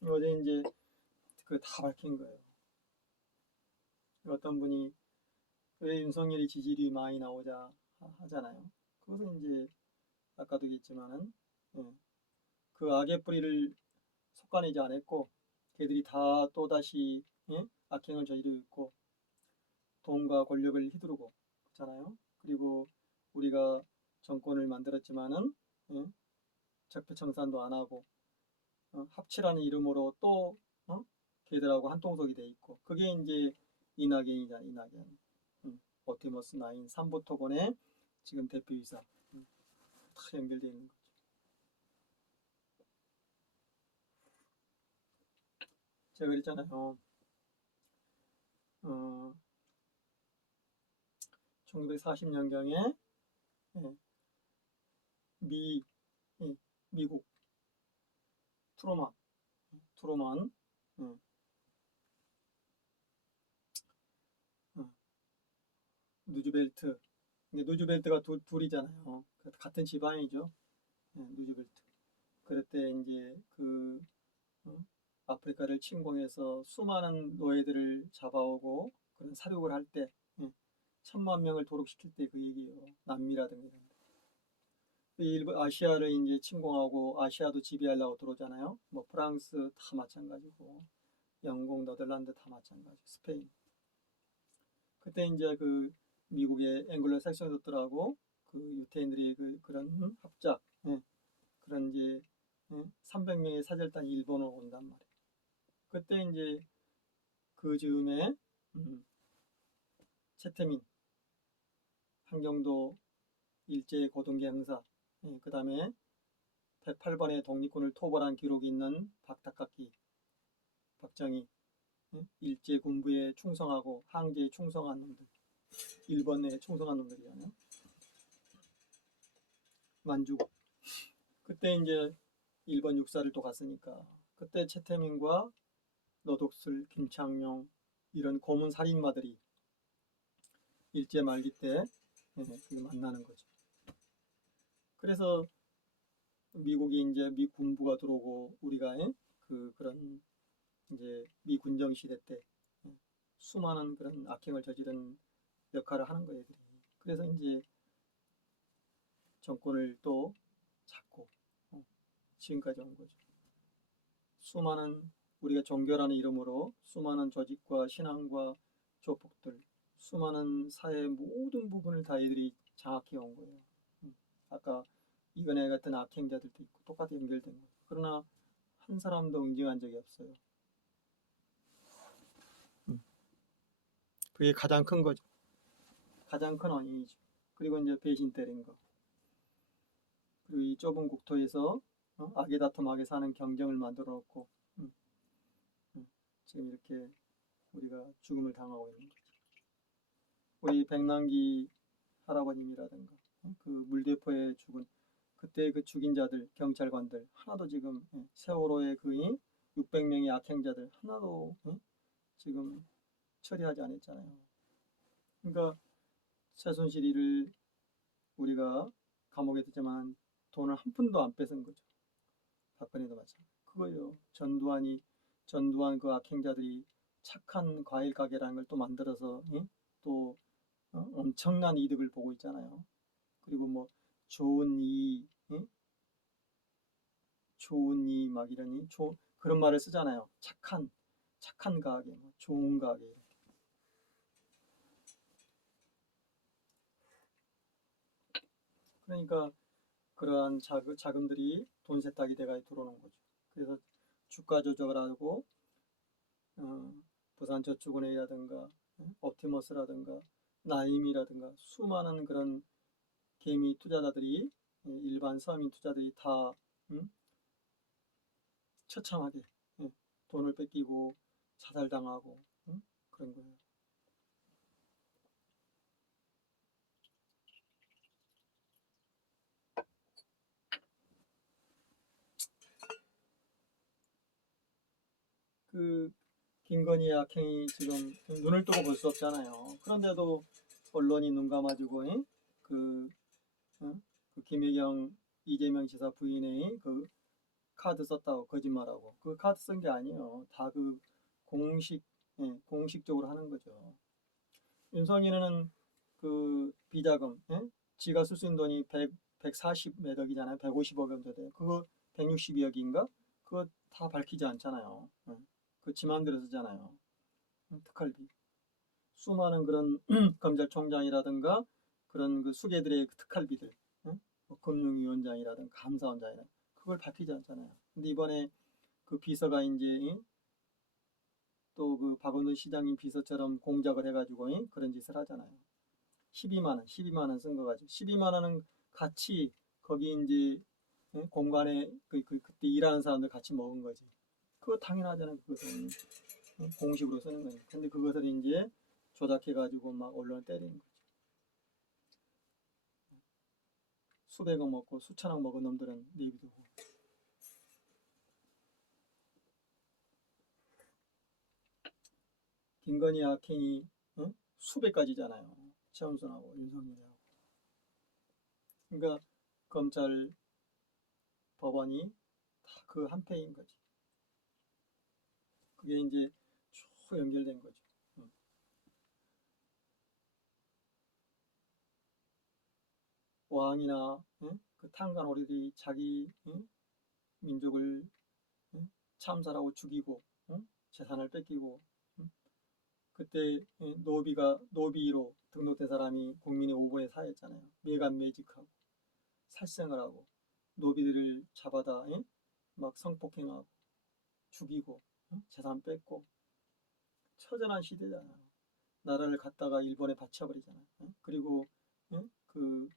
어제 이제 그 다 밝힌 거예요. 어떤 분이 왜 윤석열이 지지율이 많이 나오자 하잖아요. 그것은 이제 아까도 얘기했지만은 그 악의 뿌리를 속아내지 않았고 걔들이 다 또다시 악행을 저지르고 있고 돈과 권력을 휘두르고 그렇잖아요. 그리고 우리가 정권을 만들었지만은 적폐청산도 안 하고 합치라는 이름으로 또 걔들하고 한통속이 돼 있고 그게 이제 이낙연이잖아. 이낙연 옵티머스 9 삼부토건의 지금 대표이사 다 연결되어 있는 거죠. 제가 그랬잖아요. 1940년경에 미국 트루먼 누즈벨트 누즈벨트가 둘이잖아요. 같은 집안이죠. 누즈벨트. 그때 이제 그 아프리카를 침공해서 수많은 노예들을 잡아오고 그런 사륙을 할 때 1,000만 명을 도륙시킬 때 그 얘기예요. 남미라든가 이런 데. 일본 아시아를 이제 침공하고 아시아도 지배하려고 들어오잖아요. 뭐 프랑스 다 마찬가지고 영국, 네덜란드 다 마찬가지, 스페인. 그때 이제 그 미국의 앵글로 색소인들하고 그 유태인들이 그런 합작, 그런 이제 300명의 사절단이 일본으로 온단 말이에요. 그때 이제 그 즈음에 최태민, 한경도 일제 고등계 형사, 그 다음에 108번의 독립군을 토벌한 기록이 있는 박탁각기, 박정희, 일제 군부에 충성하고 항제에 충성한 놈들, 일본에 충성한 놈들이잖아요. 만주국. 그때 이제 일본 육사를 또 갔으니까 그때 최태민과 노독슬, 김창룡 이런 고문 살인마들이 일제 말기 때 만나는 거죠. 그래서 미국이 이제 미 군부가 들어오고 우리가 그런 이제 미 군정 시대 때 수많은 그런 악행을 저지른 역할을 하는 거예요. 그래서 이제 정권을 또 잡고 지금까지 온 거죠. 수많은 우리가 종교라는 이름으로 수많은 조직과 신앙과 조폭들, 수많은 사회의 모든 부분을 다 애들이 장악해 온 거예요. 아까 이건희 같은 악행자들도 있고 똑같이 연결된 거예요. 그러나 한 사람도 응징한 적이 없어요. 그게 가장 큰 거죠. 가장 큰 원인이죠. 그리고 이제 배신 때린 거. 그리고 이 좁은 국토에서 악의 다툼하게 사는 경쟁을 만들어 놓고 지금 이렇게 우리가 죽음을 당하고 있는 거죠. 우리 백남기 할아버님이라든가 그 물대포에 죽은 그때 그 죽인 자들 경찰관들 하나도 지금 세월호의 그 600명의 악행자들 하나도 지금 처리하지 않았잖아요. 그러니까 최순실이를 우리가 감옥에 있지만 돈을 한 푼도 안 뺏은 거죠. 박근혜도 마찬가지. 그거요. 전두환 그 악행자들이 착한 과일 가게라는 걸 또 만들어서 또 엄청난 이득을 보고 있잖아요. 그리고 뭐 좋은 이 막 이러니 그런 말을 쓰잖아요. 착한 가게, 뭐 좋은 가게. 그러니까 그러한 자금들이 돈 세탁이 돼가 들어오는 거죠. 그래서 주가 조작을 하고 부산저축은행이라든가 옵티머스라든가 나임이라든가 수많은 그런 개미 투자자들이 일반 서민 투자들이 다 처참하게 돈을 뺏기고 자살당하고 그런 거예요. 그 김건희 악행이 지금 눈을 뜨고 볼 수 없잖아요. 그런데도 언론이 눈 감아주고 그, 그 김혜경 이재명 지사 부인의 그 카드 썼다고 거짓말하고 그 카드 쓴 게 아니에요. 다 그 공식적으로 하는 거죠. 윤석열은 그 비자금 지가 쓸 수 있는 돈이 140몇 억이잖아요. 150억 정도 돼요. 그거 162억인가? 그거 다 밝히지 않잖아요. 그 지 맘대로 쓰잖아요. 특활비. 수많은 그런 검찰총장이라든가 그런 그 수개들의 그 특활비들, 뭐 금융위원장이라든가 감사원장이라든가 그걸 밝히지 않잖아요. 근데 이번에 그 비서가 이제 또 그 박원순 시장님 비서처럼 공작을 해가지고 그런 짓을 하잖아요. 12만 원 쓴 거 가지고 12만 원은 같이 거기 이제 공간에 그때 일하는 사람들 같이 먹은 거지. 그거 당연하잖아요. 그것은 공식으로 쓰는 거니까. 근데 그것을 이제 조작해가지고 막 언론을 때리는 거죠. 수백억 먹고 수천억 먹은 놈들은 내비두고. 김건희 악행이 수백 가지잖아요. 최은순하고 윤석열하고. 그러니까 검찰, 법원이 다 그 한 패인 거지. 그게 이제 쭉 연결된 거죠. 왕이나 그 탄간오리들이 자기 민족을 참살하고 죽이고 재산을 뺏기고 그때 노비로 등록된 사람이 국민의 5분의 4였잖아요. 매간매직하고 살생을 하고 노비들을 잡아다 막 성폭행하고 죽이고 재산 뺏고 처절한 시대잖아요. 나라를 갖다가 일본에 바쳐버리잖아요. 그리고 그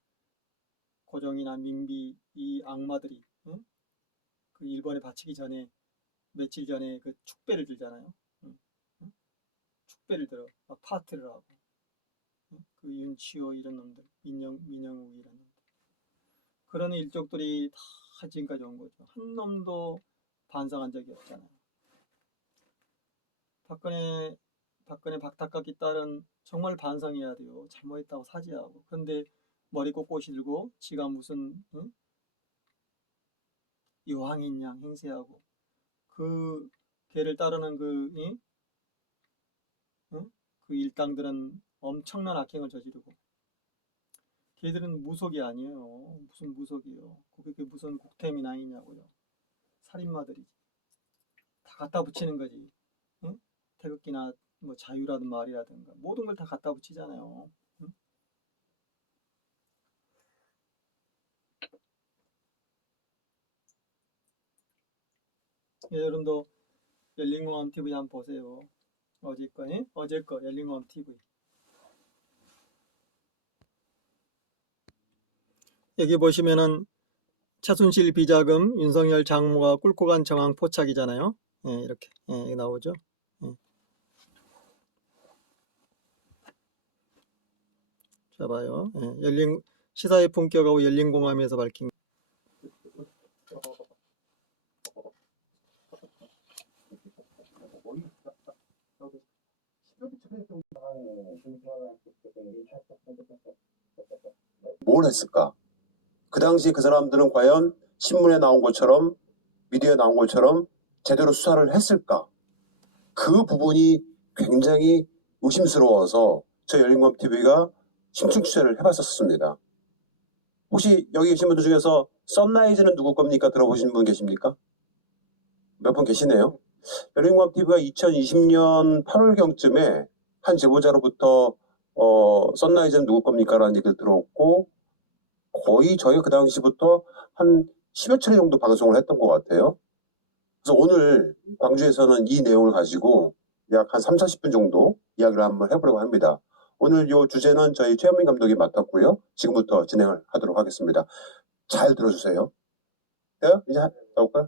고종이나 민비 이 악마들이 그 일본에 바치기 전에 며칠 전에 그 축배를 들잖아요. 축배를 들어 막 파티를 하고 그 윤치호 이런 놈들, 민영욱 이런 놈들 그런 일족들이 다 지금까지 온 거죠. 한 놈도 반성한 적이 없잖아요. 박근혜 박탁각기 딸은 정말 반성해야 돼요. 잘못했다고 사죄하고. 그런데 머리 꼿꼿이 들고 지가 무슨 여왕인 양 행세하고 그 걔를 따르는 그 일당들은 엄청난 악행을 저지르고 걔들은 무속이 아니에요. 무슨 무속이에요. 그게 무슨 곡템이 나이냐고요. 살인마들이지. 다 갖다 붙이는 거지. 태극기나 뭐 자유라든 말이라든가 모든 걸 다 갖다 붙이잖아요. 여러분도 열린공감 TV 한번 보세요. 어제 거 열린공감 TV. 여기 보시면은 최순실 비자금, 윤석열 장모가 꿀고 간 정황 포착이잖아요. 이렇게 여기 나오죠. 자 봐요. 시사의 품격하고 열린공감에서 밝힌. 뭘 했을까? 그 당시 그 사람들은 과연 신문에 나온 것처럼 미디어에 나온 것처럼 제대로 수사를 했을까? 그 부분이 굉장히 의심스러워서 저희 열린공감TV가 심층 취재를 해봤었습니다. 혹시 여기 계신 분들 중에서 썬라이즈는 누구 겁니까? 들어보신 분 계십니까? 몇 분 계시네요. 열린공감TV가 2020년 8월경쯤에 한 제보자로부터 썬라이즈는 누구 겁니까? 라는 얘기를 들었고 거의 저희 그 당시부터 한 10여 차례 정도 방송을 했던 것 같아요. 그래서 오늘 광주에서는 이 내용을 가지고 약 한 3, 40분 정도 이야기를 한번 해보려고 합니다. 오늘 이 주제는 저희 최현민 감독이 맡았고요. 지금부터 진행을 하도록 하겠습니다. 잘 들어주세요. 네? 이제 가볼까요?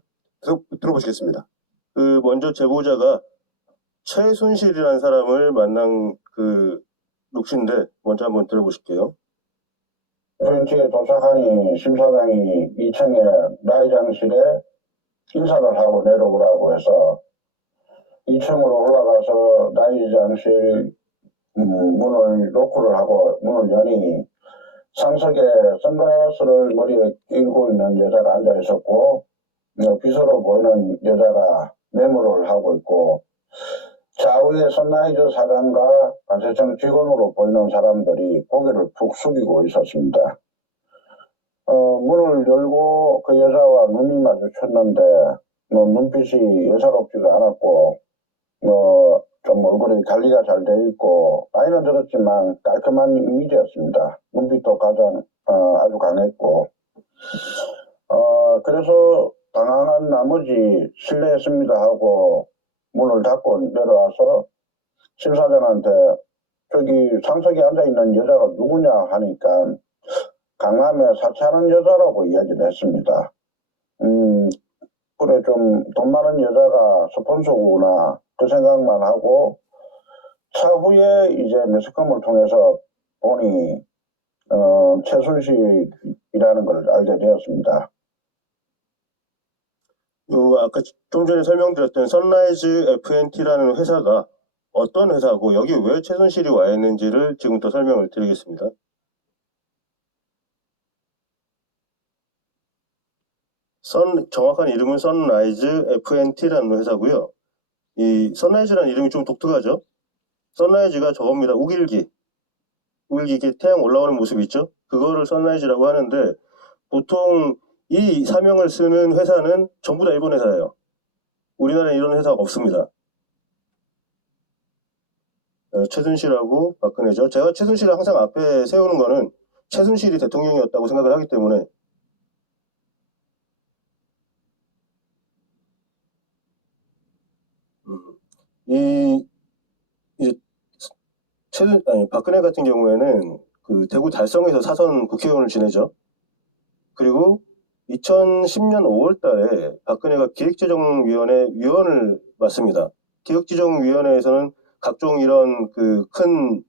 들어보시겠습니다. 먼저 제보자가 최순실이라는 사람을 만난 그 녹취인데 먼저 한번 들어보실게요. 현지에 도착하니 심사장이 2층에 라이장실에 인사를 하고 내려오라고 해서 2층으로 올라가서 나이장실 문을 노크를 하고 문을 여니 상석에 선글라스를 머리에 끼고 있는 여자가 앉아 있었고 비서로 보이는 여자가 메모를 하고 있고 좌우에 선라이즈 사장과 관세청 직원으로 보이는 사람들이 고개를 푹 숙이고 있었습니다. 문을 열고 그 여자와 눈이 마주쳤는데 눈빛이 예사롭지가 않았고 좀 얼굴이 관리가 잘 돼 있고 나이는 들었지만 깔끔한 이미지였습니다. 눈빛도 가장 아주 강했고 그래서 당황한 나머지 실례했습니다 하고 문을 닫고 내려와서 심 사장한테 저기 상석에 앉아있는 여자가 누구냐 하니까 강남에 사찰하는 여자라고 이야기를 했습니다. 그래 좀 돈 많은 여자가 스폰서구나 그 생각만 하고 차후에 이제 매스컴을 통해서 보니 최순실이라는 걸 알게 되었습니다. 아까 좀 전에 설명드렸던 선라이즈 FNT라는 회사가 어떤 회사고 여기 왜 최순실이 와 있는지를 지금부터 설명을 드리겠습니다. 정확한 이름은 선라이즈 FNT라는 회사고요. 이 선라이즈라는 이름이 좀 독특하죠. 선라이즈가 저겁니다. 우길기 이렇게 태양 올라오는 모습 있죠. 그거를 선라이즈라고 하는데 보통 이 사명을 쓰는 회사는 전부 다 일본 회사예요. 우리나라에 이런 회사가 없습니다. 최순실하고 박근혜죠. 제가 최순실을 항상 앞에 세우는 거는 최순실이 대통령이었다고 생각을 하기 때문에 박근혜 같은 경우에는 그 대구 달성에서 사선 국회의원을 지내죠. 그리고 2010년 5월 달에 박근혜가 기획재정위원회 위원을 맡습니다. 기획재정위원회에서는 각종 이런 그 큰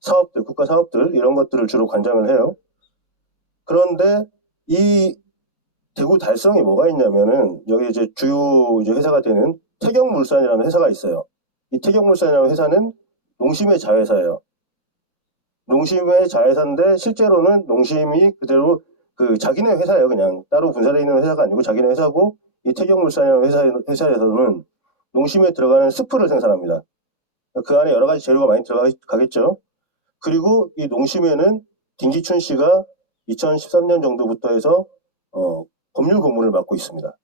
사업들, 국가 사업들, 이런 것들을 주로 관장을 해요. 그런데 이 대구 달성에 뭐가 있냐면은 여기 이제 주요 이제 회사가 되는 태경물산이라는 회사가 있어요. 이 태경물산이라는 회사는 농심의 자회사예요. 농심의 자회사인데 실제로는 농심이 그대로 그 자기네 회사예요. 그냥 따로 분사되어 있는 회사가 아니고 자기네 회사고 이 태경물산이라는 회사에서는 농심에 들어가는 스프를 생산합니다. 그 안에 여러 가지 재료가 많이 들어가겠죠. 그리고 이 농심에는 김기춘 씨가 2013년 정도부터 해서 법률 고문을 맡고 있습니다.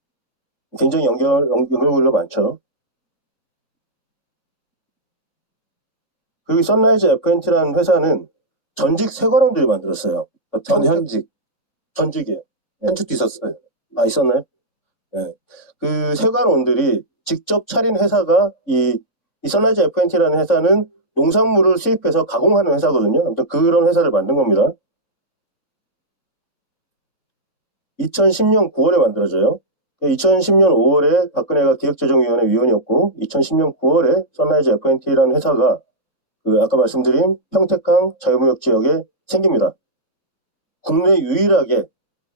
굉장히 연결고리가 많죠. 그리고 선라이즈 FNT라는 회사는 전직 세관원들이 만들었어요. 전직이에요. 현직도 있었어요. 아, 있었나요? 네. 그 세관원들이 직접 차린 회사가 이 선라이즈 FNT라는 회사는 농산물을 수입해서 가공하는 회사거든요. 아무튼 그런 회사를 만든 겁니다. 2010년 9월에 만들어져요. 2010년 5월에 박근혜가 기획재정위원회 위원이었고 2010년 9월에 선라이즈 FNT라는 회사가 그 아까 말씀드린 평택항 자유무역 지역에 생깁니다. 국내 유일하게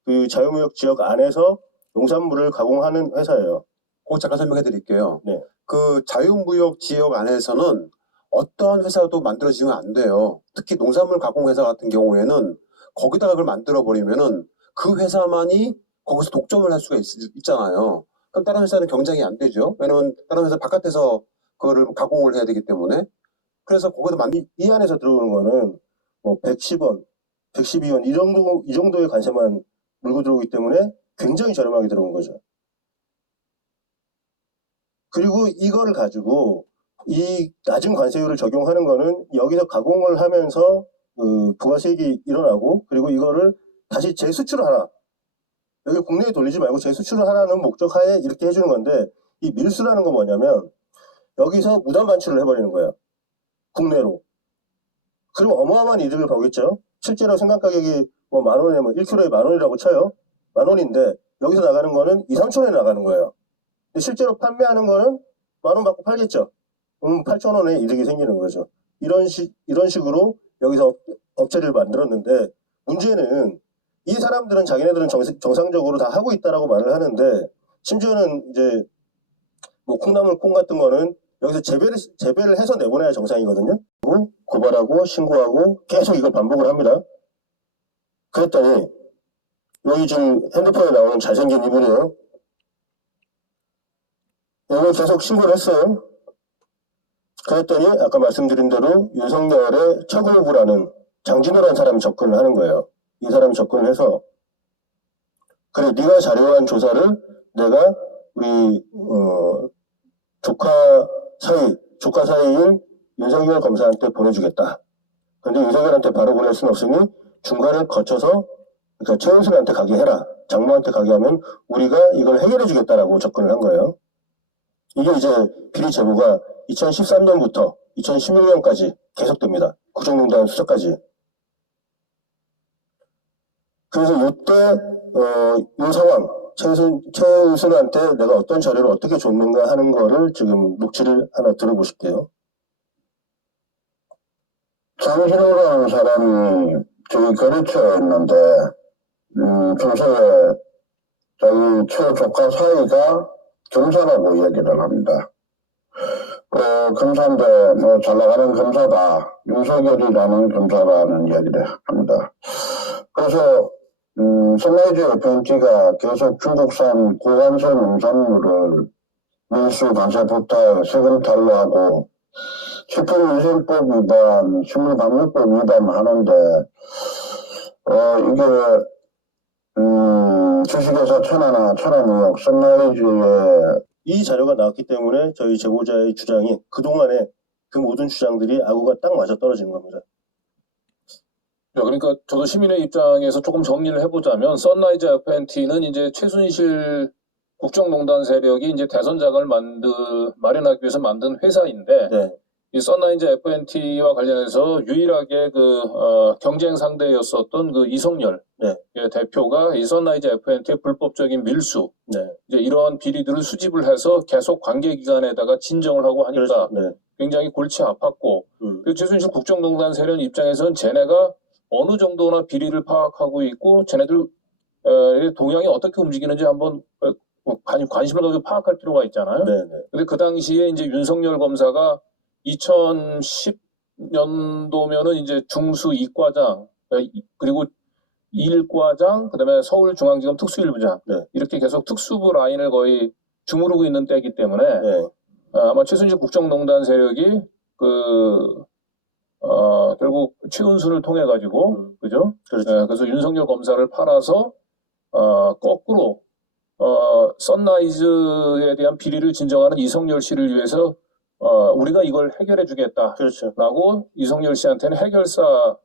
그 자유무역 지역 안에서 농산물을 가공하는 회사예요. 그거 잠깐 설명해 드릴게요. 네. 그 자유무역 지역 안에서는 어떠한 회사도 만들어지면 안 돼요. 특히 농산물 가공 회사 같은 경우에는 거기다가 그걸 만들어 버리면은 그 회사만이 거기서 독점을 할 수가 있잖아요. 그럼 다른 회사는 경쟁이 안 되죠. 왜냐면 다른 회사 바깥에서 그거를 가공을 해야 되기 때문에. 그래서 거기다 이 안에서 들어오는 거는 뭐 110원, 112원 이 정도의 관세만 물고 들어오기 때문에 굉장히 저렴하게 들어온 거죠. 그리고 이거를 가지고 이 낮은 관세율을 적용하는 거는 여기서 가공을 하면서 부가세액이 일어나고 그리고 이거를 다시 재수출을 하라. 여기 국내에 돌리지 말고 재수출을 하라는 목적 하에 이렇게 해주는 건데 이 밀수라는 건 뭐냐면 여기서 무단 반출을 해버리는 거예요. 국내로. 그럼 어마어마한 이득을 보겠죠. 실제로 생산 가격이 뭐 10,000원에 뭐 1kg에 10,000원이라고 쳐요. 10,000원인데 여기서 나가는 거는 2,000~3,000원에 나가는 거예요. 근데 실제로 판매하는 거는 10,000원 받고 팔겠죠. 8,000원의 이득이 생기는 거죠. 이런 식으로 여기서 업체를 만들었는데 문제는 이 사람들은 자기네들은 정상적으로 다 하고 있다라고 말을 하는데 심지어는 이제 뭐 콩나물 콩 같은 거는 여기서 재배를 해서 내보내야 정상이거든요. 그리고 고발하고 신고하고 계속 이걸 반복을 합니다. 그랬더니 여기 지금 핸드폰에 나오는 잘생긴 이분이에요. 이걸 계속 신고를 했어요. 그랬더니 아까 말씀드린 대로 윤석열의 처벌부라는 장진호라는 사람이 접근을 하는 거예요. 이 사람이 접근을 해서 그래 네가 자료한 조사를 내가 우리 조카 사이인 윤석열 검사한테 보내주겠다. 근데 윤석열한테 바로 보낼 수는 없으니 중간을 거쳐서 그러니까 최은순한테 가게 해라. 장모한테 가게 하면 우리가 이걸 해결해 주겠다라고 접근을 한 거예요. 이게 이제 비리 제보가 2013년부터 2016년까지 계속됩니다. 국정농단 수사까지. 그래서 이때 이 상황 최은순한테 내가 어떤 자료를 어떻게 줬는가 하는 거를 지금 녹취를 하나 들어보실게요. 장진호라는 사람이 저기 거래처였는데 평소에 자기 최조카 사이가 검사라고 얘기를 합니다. 검사인데 뭐 잘나가는 검사다. 윤석열이라는 검사라는 얘기를 합니다. 그래서 선라이즈 FNT가 계속 중국산 고관세 농산물을 밀수 관세부터 세금 탈루하고 식품위생법 위반, 식물방역법 위반하는데 이게 주식회사 천하나 천하무역 선라이즈의 이 자료가 나왔기 때문에 저희 제보자의 주장이 그동안에 그 모든 주장들이 아구가 딱 맞아 떨어지는 겁니다. 그러니까 저도 시민의 입장에서 조금 정리를 해보자면 선라이즈 FNT는 이제 최순실 국정농단 세력이 이제 대선 자금을 마련하기 위해서 만든 회사인데 네. 이 선라이즈 FNT와 관련해서 유일하게 경쟁 상대였었던 그 이성열 네. 대표가 이 선라이즈 FNT의 불법적인 밀수 네. 이제 이러한 비리들을 수집을 해서 계속 관계기관에다가 진정을 하고 하니까 네. 굉장히 골치 아팠고 그 최순실 국정농단 세력 입장에서는 쟤네가 어느 정도나 비리를 파악하고 있고 쟤네들 동향이 어떻게 움직이는지 한번 관심을 가지고 파악할 필요가 있잖아요. 네네. 근데 그 당시에 이제 윤석열 검사가 2010년도면은 이제 중수 2과장 그리고 1과장 그다음에 서울중앙지검 특수일부장 네. 이렇게 계속 특수부 라인을 거의 주무르고 있는 때이기 때문에 네. 아마 최순실 국정농단 세력이 결국 최은순을 통해 가지고 그죠? 그렇죠. 그래서 윤석열 검사를 팔아서 거꾸로 선라이즈에 대한 비리를 진정하는 이성열 씨를 위해서 우리가 이걸 해결해 주겠다라고 그렇죠. 이성열 씨한테는 해결사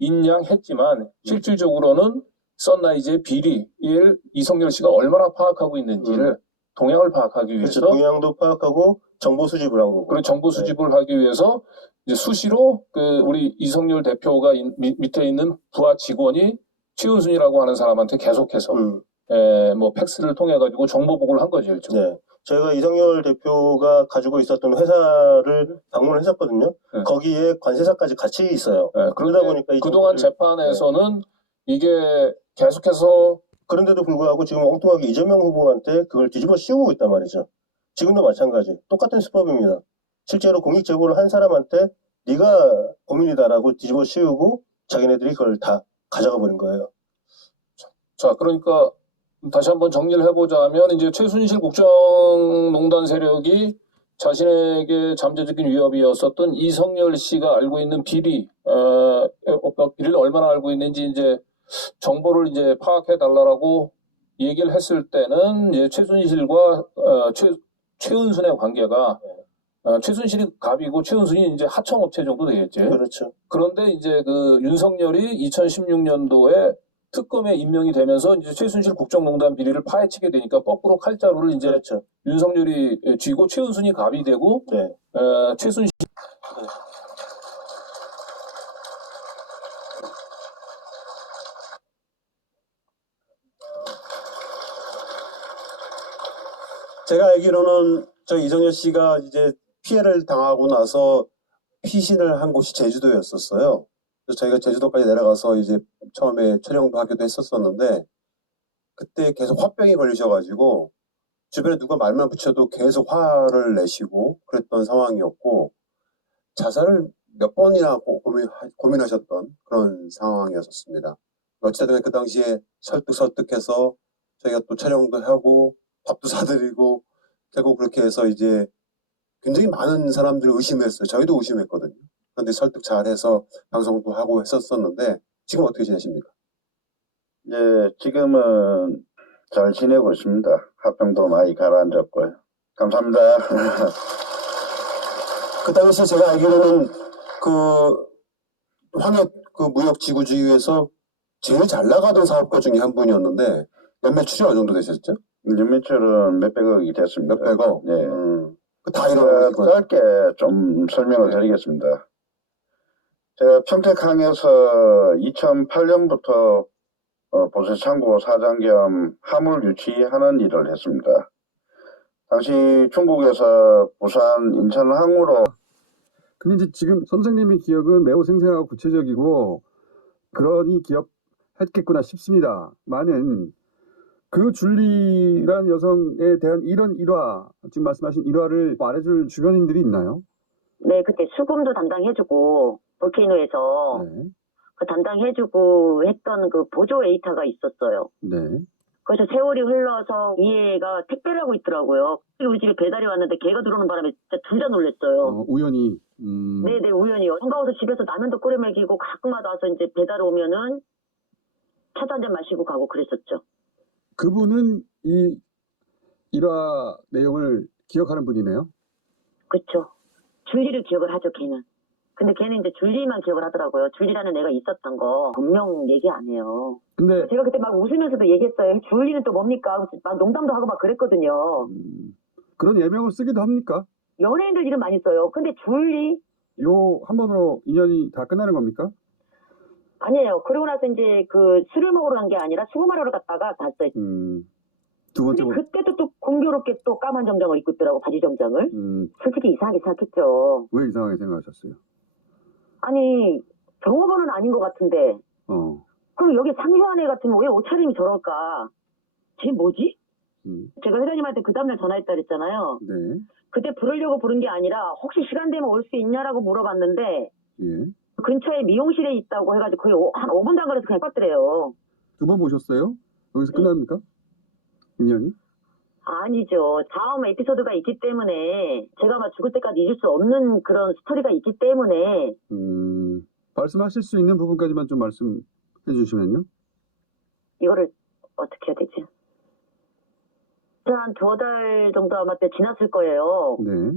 인양했지만 실질적으로는 선라이즈의 비리를 이성열 씨가 얼마나 파악하고 있는지를 동향을 파악하기 위해서 그렇죠. 동향도 파악하고 정보 수집을 한 거고. 그리고 정보 수집을 하기 위해서 이제 수시로 우리 이성열 대표가 밑에 있는 부하 직원이 최은순이라고 하는 사람한테 계속해서 뭐 팩스를 통해 가지고 정보 보고를 한 거죠. 네. 저희가 이성열 대표가 가지고 있었던 회사를 방문을 했었거든요. 네. 거기에 관세사까지 같이 있어요. 네, 그러다 보니까 그동안 재판에서는 이게 계속해서 그런데도 불구하고 지금 엉뚱하게 이재명 후보한테 그걸 뒤집어 씌우고 있단 말이죠. 지금도 마찬가지. 똑같은 수법입니다. 실제로 공익 제보를 한 사람한테 네가 고민이다라고 뒤집어 씌우고 자기네들이 그걸 다 가져가 버린 거예요. 자, 그러니까 다시 한번 정리를 해보자면 이제 최순실 국정농단 세력이 자신에게 잠재적인 위협이었었던 이성열 씨가 알고 있는 비리를 얼마나 알고 있는지 이제 정보를 이제 파악해 달라라고 얘기를 했을 때는 이제 최순실과 최은순의 관계가 최순실이 갑이고 최은순이 이제 하청업체 정도 되겠지. 그렇죠. 그런데 이제 윤석열이 2016년도에 특검에 임명이 되면서 이제 최순실 국정농단 비리를 파헤치게 되니까 거꾸로 칼자루를 이제 그렇죠. 윤석열이 쥐고 최은순이 갑이 되고 네. 최순실 제가 알기로는 저 이성열 씨가 이제 피해를 당하고 나서 피신을 한 곳이 제주도였었어요. 그래서 저희가 제주도까지 내려가서 이제 처음에 촬영도 하기도 했었었는데 그때 계속 화병이 걸리셔가지고 주변에 누가 말만 붙여도 계속 화를 내시고 그랬던 상황이었고 자살을 몇 번이나 고민하셨던 그런 상황이었습니다. 어찌됐든 그 당시에 설득해서 저희가 또 촬영도 하고 밥도 사드리고 결국 그렇게 해서 이제 굉장히 많은 사람들을 의심했어요. 저희도 의심했거든요. 그런데 설득 잘해서 방송도 하고 했었었는데 지금 어떻게 지내십니까? 이제 지금은 잘 지내고 있습니다. 화병도 많이 가라앉았고요. 감사합니다. 그 당시 제가 알기로는 그 황해 그 무역지구주의에서 제일 잘 나가던 사업가 중에 한 분이었는데 연매출이 어느 정도 되셨죠? 연매출은 몇백억이 됐습니다. 몇백억? 네. 다 이런 거. 짧게 좀 설명을 드리겠습니다. 제가 평택항에서 2008년부터 보세창고 사장 겸 화물 유치하는 일을 했습니다. 당시 중국에서 부산, 인천항으로 근데 이제 지금 선생님의 기억은 매우 생생하고 구체적이고 그러니 기억했겠구나 싶습니다. 많은 그 줄리란 여성에 대한 이런 일화, 지금 말씀하신 일화를 말해줄 주변인들이 있나요? 네, 그때 수금도 담당해주고 볼케이노에서 네. 그 담당해주고 했던 그 보조 에이타가 있었어요. 네. 그래서 세월이 흘러서 이 애가 택배를 하고 있더라고요. 우리 집에 배달이 왔는데 걔가 들어오는 바람에 진짜 둘 다 놀랐어요. 우연히. 네네, 우연히요. 한가워서 집에서 라면도 끓여 먹이고 가끔마다 와서 이제 배달 오면은 차도 한잔 마시고 가고 그랬었죠. 그분은 이 일화 내용을 기억하는 분이네요. 그쵸. 줄리를 기억을 하죠, 걔는. 근데 걔는 이제 줄리만 기억을 하더라고요. 줄리라는 애가 있었던 거 본명 얘기 안 해요. 근데 제가 그때 막 웃으면서도 얘기했어요. 줄리는 또 뭡니까? 막 농담도 하고 막 그랬거든요. 그런 예명을 쓰기도 합니까? 연예인들 이름 많이 써요. 근데 줄리? 요 한 번으로 인연이 다 끝나는 겁니까? 아니에요. 그러고 나서 이제 그 술을 먹으러 간 게 아니라 수금하러 갔다가 봤어요. 두 번째 근데 그때도 또 공교롭게 또 까만 정장을 입고 있더라고, 바지 정장을. 음, 솔직히 이상하게 생각했죠. 왜 이상하게 생각하셨어요? 아니, 병호번은 아닌 것 같은데. 그럼 여기 상주한 애 같으면 왜 옷차림이 저럴까? 쟤 뭐지? 제가 회장님한테 그 다음날 전화했다 그랬잖아요. 네. 그때 부르려고 부른 게 아니라 혹시 시간 되면 올 수 있냐라고 물어봤는데 예. 근처에 미용실에 있다고 해가지고 거의 한 5분도 안 걸려서 그냥 껐더래요. 두 번 보셨어요? 여기서 끝납니까? 인연이? 아니죠. 다음 에피소드가 있기 때문에 제가 막 죽을 때까지 잊을 수 없는 그런 스토리가 있기 때문에 말씀하실 수 있는 부분까지만 좀 말씀해 주시면요. 이거를 어떻게 해야 되지? 한 2달 정도 아마 때 지났을 거예요. 네.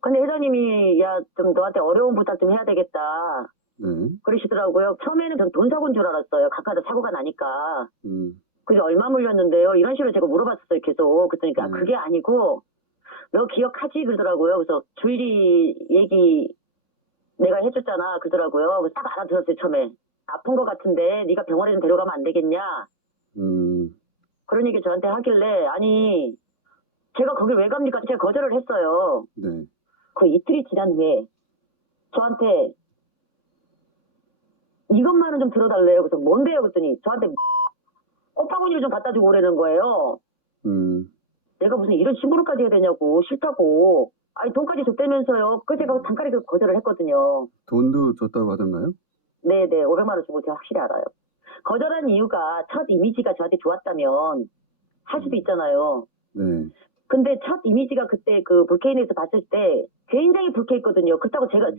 근데 회장님이 야, 좀 너한테 어려운 부탁 좀 해야 되겠다. 네. 그러시더라고요. 처음에는 전 돈 사고인 줄 알았어요. 각하다 사고가 나니까. 음, 그게 얼마 물렸는데요? 이런 식으로 제가 물어봤었어요. 계속. 그랬더니 그게 아니고 너 기억하지? 그러더라고요. 그래서 줄리 얘기 내가 해줬잖아. 그러더라고요. 그래서 딱 알아들었어요. 처음에. 아픈 것 같은데 네가 병원에 좀 데려가면 안 되겠냐? 그런 얘기 저한테 하길래 아니 제가 거길 왜 갑니까? 제가 거절을 했어요. 네. 그 이틀이 지난 후에 저한테 이것만은 좀 들어달래요. 그래서 뭔데요? 그랬더니 저한테 꽃바구니를 좀 갖다 주고 오라는 거예요. 내가 무슨 이런 심부름까지 해야 되냐고 싫다고. 아니 돈까지 줬다면서요. 그래서 제가 단칼에 거절을 했거든요. 돈도 줬다고 하던가요? 네네 500만 원 주고 제가 확실히 알아요. 거절한 이유가 첫 이미지가 저한테 좋았다면 할 수도 있잖아요. 네. 근데 첫 이미지가 그때 그 볼케이노에서 봤을 때 굉장히 불쾌했거든요. 그렇다고 제가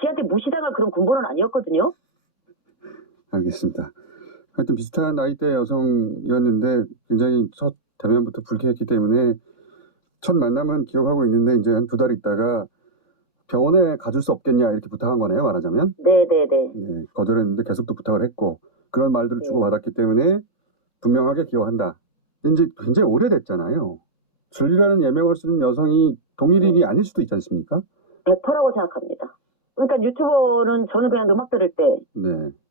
지한테 무시당할 그런 군번은 아니었거든요. 알겠습니다. 하여튼 비슷한 나이대 여성이었는데 굉장히 첫 대면부터 불쾌했기 때문에 첫 만남은 기억하고 있는데 이제 한 2달 있다가 병원에 가줄 수 없겠냐 이렇게 부탁한 거네요, 말하자면. 네네네. 네, 거절했는데 계속 또 부탁을 했고 그런 말들을 네. 주고받았기 때문에 분명하게 기억한다. 이제 굉장히 오래됐잖아요. 줄리라는 예명을 쓰는 여성이 동일인이 아닐 수도 있지 않습니까? 100%라고 생각합니다. 그러니까 유튜버는 저는 그냥 음악 들을 때 이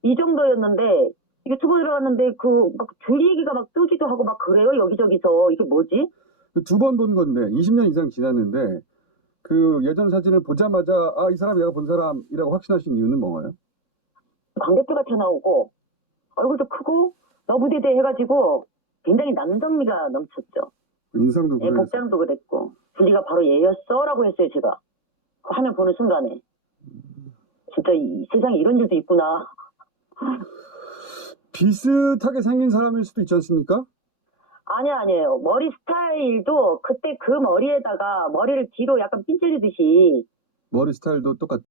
네. 정도였는데 유튜브 들어갔는데 그 막 줄리 얘기가 막 뜨기도 하고 막 그래요 여기저기서. 이게 뭐지? 2번 본 건데 20년 이상 지났는데 그 예전 사진을 보자마자 아, 이 사람 내가 본 사람이라고 확신하신 이유는 뭔가요? 광대뼈가 튀어나오고 얼굴도 크고 너부대대 해가지고 굉장히 남성미가 넘쳤죠. 인상도 예, 그래서 복장도 그랬고 줄리가 바로 얘였어라고 했어요. 제가 그 화면 보는 순간에 진짜 이 세상에 이런 일도 있구나. 비슷하게 생긴 사람일 수도 있지 않습니까? 아니에요. 머리 스타일도 그때 그 머리에다가 머리를 뒤로 약간 핀질리듯이. 머리 스타일도 똑같다.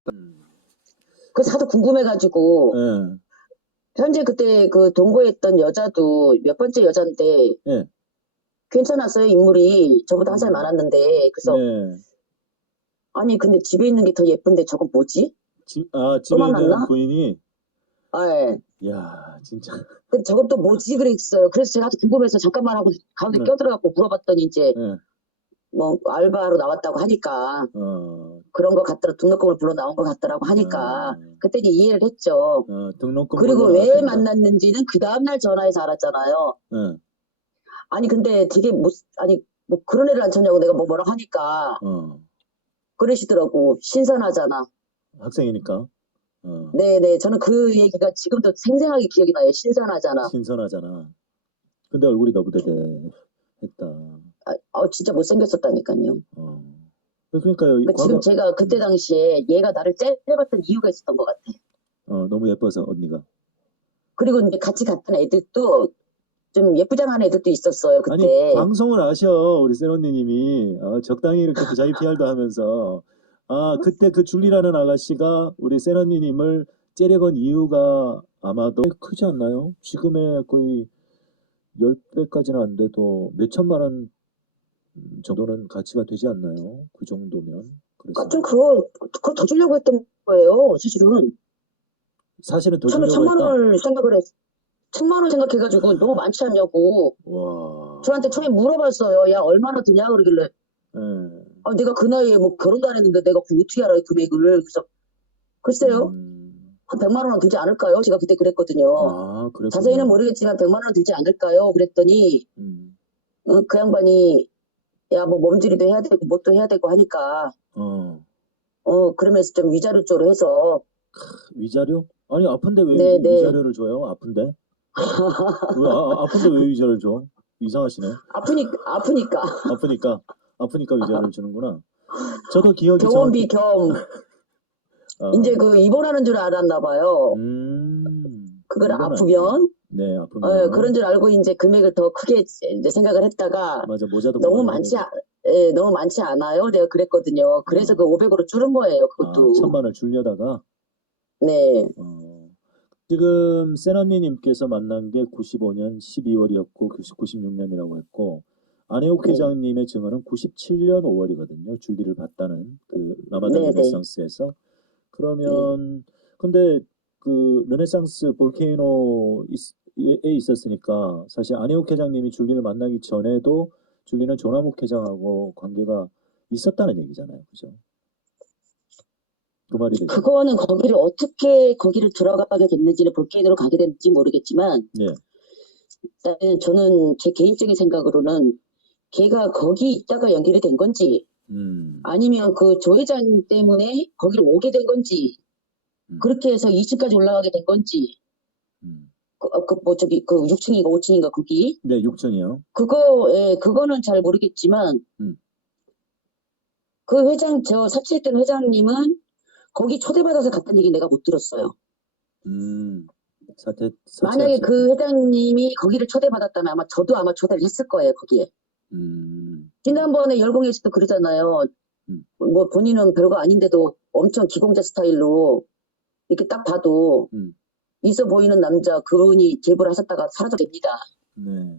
그래서 하도 궁금해가지고 예. 현재 그때 그 동거했던 여자도 몇 번째 여잔데 예. 괜찮았어요. 인물이 저보다 한 살 많았는데. 그래서 네. 아니 근데 집에 있는 게 더 예쁜데 저건 뭐지? 집에 또 있는 만났나? 부인이, 예. 이야, 진짜. 근데 저건 또 뭐지 그랬어요. 그래서 제가 하도 궁금해서 잠깐만 하고 가운데 네. 껴들어갖고 물어봤더니 이제 예. 뭐 알바로 나왔다고 하니까 그런 거 같더라. 등록금을 불러 나온 것 같더라고 하니까 그때 이제 이해를 했죠. 등록금 그리고 불러 왜 나왔답니다. 만났는지는 그 다음날 전화해서 알았잖아요. 예. 아니 근데 되게 뭐 그런 애를 안 찾냐고 내가 뭐라 하니까 그러시더라고. 신선하잖아. 학생이니까. 네네. 저는 그 얘기가 지금도 생생하게 기억이 나요. 신선하잖아. 신선하잖아. 근데 얼굴이 너부대대 했다. 진짜 못생겼었다니까요. 그러니까요. 지금 제가 그때 당시에 얘가 나를 째려봤던 이유가 있었던 것 같아. 너무 예뻐서 언니가. 그리고 이제 같이 갔던 애들도 좀 예쁘장한 애들도 있었어요. 그때. 아니 방송을 아셔 우리 세론니님이 적당히 이렇게 또 자기 PR도 하면서 그때 그 줄리라는 아가씨가 우리 세론니님을 째려본 이유가 아마도 크지 않나요? 지금의 거의 10배까지는 안 돼도 몇 천만 원 정도는 가치가 되지 않나요? 그 정도면. 그래서 좀 그거 더 주려고 했던 거예요. 사실은 더 처음에 주려고 1,000만 했다. 원을 생각을 했. 1,000만 원 생각해가지고 너무 많지 않냐고. 와. 저한테 처음에 물어봤어요. 야 얼마나 드냐 그러길래. 예. 내가 그 나이에 뭐 결혼도 안 했는데 내가 그걸 어떻게 알아요 금액을. 그래서 글쎄요. 한 100만 원은 들지 않을까요? 제가 그때 그랬거든요. 그랬구나. 자세히는 모르겠지만 100만 원은 들지 않을까요? 그랬더니 그 양반이 야 뭐 몸조리도 해야 되고 뭣도 해야 되고 하니까 그러면서 좀 위자료 쪽으로 해서. 위자료? 아니 아픈데 왜 네. 위자료를 줘요? 아픈데? 아픈데 왜 위자료를 줘? 이상하시네. 아프니까. 아프니까 위자료를 주는구나. 저도 기억이 병원비 겸 이제 그 입원하는 줄 알았나 봐요. 그걸 입원하는 아프면. 네, 아프면. 그런 줄 알고 이제 금액을 더 크게 이제 생각을 했다가 맞아, 모자도 너무 많지 않아요. 내가 그랬거든요. 그래서 그 500으로 줄은 거예요. 그것도. 1,000만 원을 주려다가. 네. 지금 세나니님께서 만난 게 95년 12월이었고 96년이라고 했고 안혜옥 네. 회장님의 증언은 97년 5월이거든요. 줄리를 봤다는 그 라마단 네, 르네상스에서. 그러면 근데 그 르네상스 볼케이노에 있었으니까 사실 안혜옥 회장님이 줄리를 만나기 전에도 줄리는 조남욱 회장하고 관계가 있었다는 얘기잖아요. 그죠? 그 말이 되죠. 그거는 어떻게 거기를 들어가게 됐는지는 볼케이노로 가게 됐는지 모르겠지만 네. 일단은 저는 제 개인적인 생각으로는 걔가 거기 있다가 연결이 된 건지 아니면 그 조 회장 때문에 거기를 오게 된 건지 그렇게 해서 2층까지 올라가게 된 건지 그 6층인가 5층인가 거기. 네, 6층이요. 그거는 잘 모르겠지만 그 저 사치했던 회장님은 거기 초대받아서 갔다는 얘기 내가 못 들었어요. 만약에 그 회장님이 거기를 초대받았다면 저도 아마 초대를 했을 거예요, 거기에. 지난번에 열공에서도 그러잖아요. 뭐 본인은 별거 아닌데도 엄청 기공자 스타일로 이렇게 딱 봐도 있어 보이는 남자 그분이 제보를 하셨다가 사라져됩니다. 네.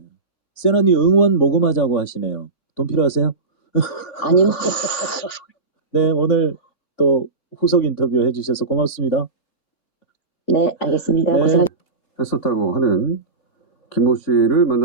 세나니 응원 모금하자고 하시네요. 돈 필요하세요? 아니요. 네, 오늘 또 후속 인터뷰 해주셔서 고맙습니다. 네, 알겠습니다. 네. 고생. 했었다고 하는 김모 씨를 만나.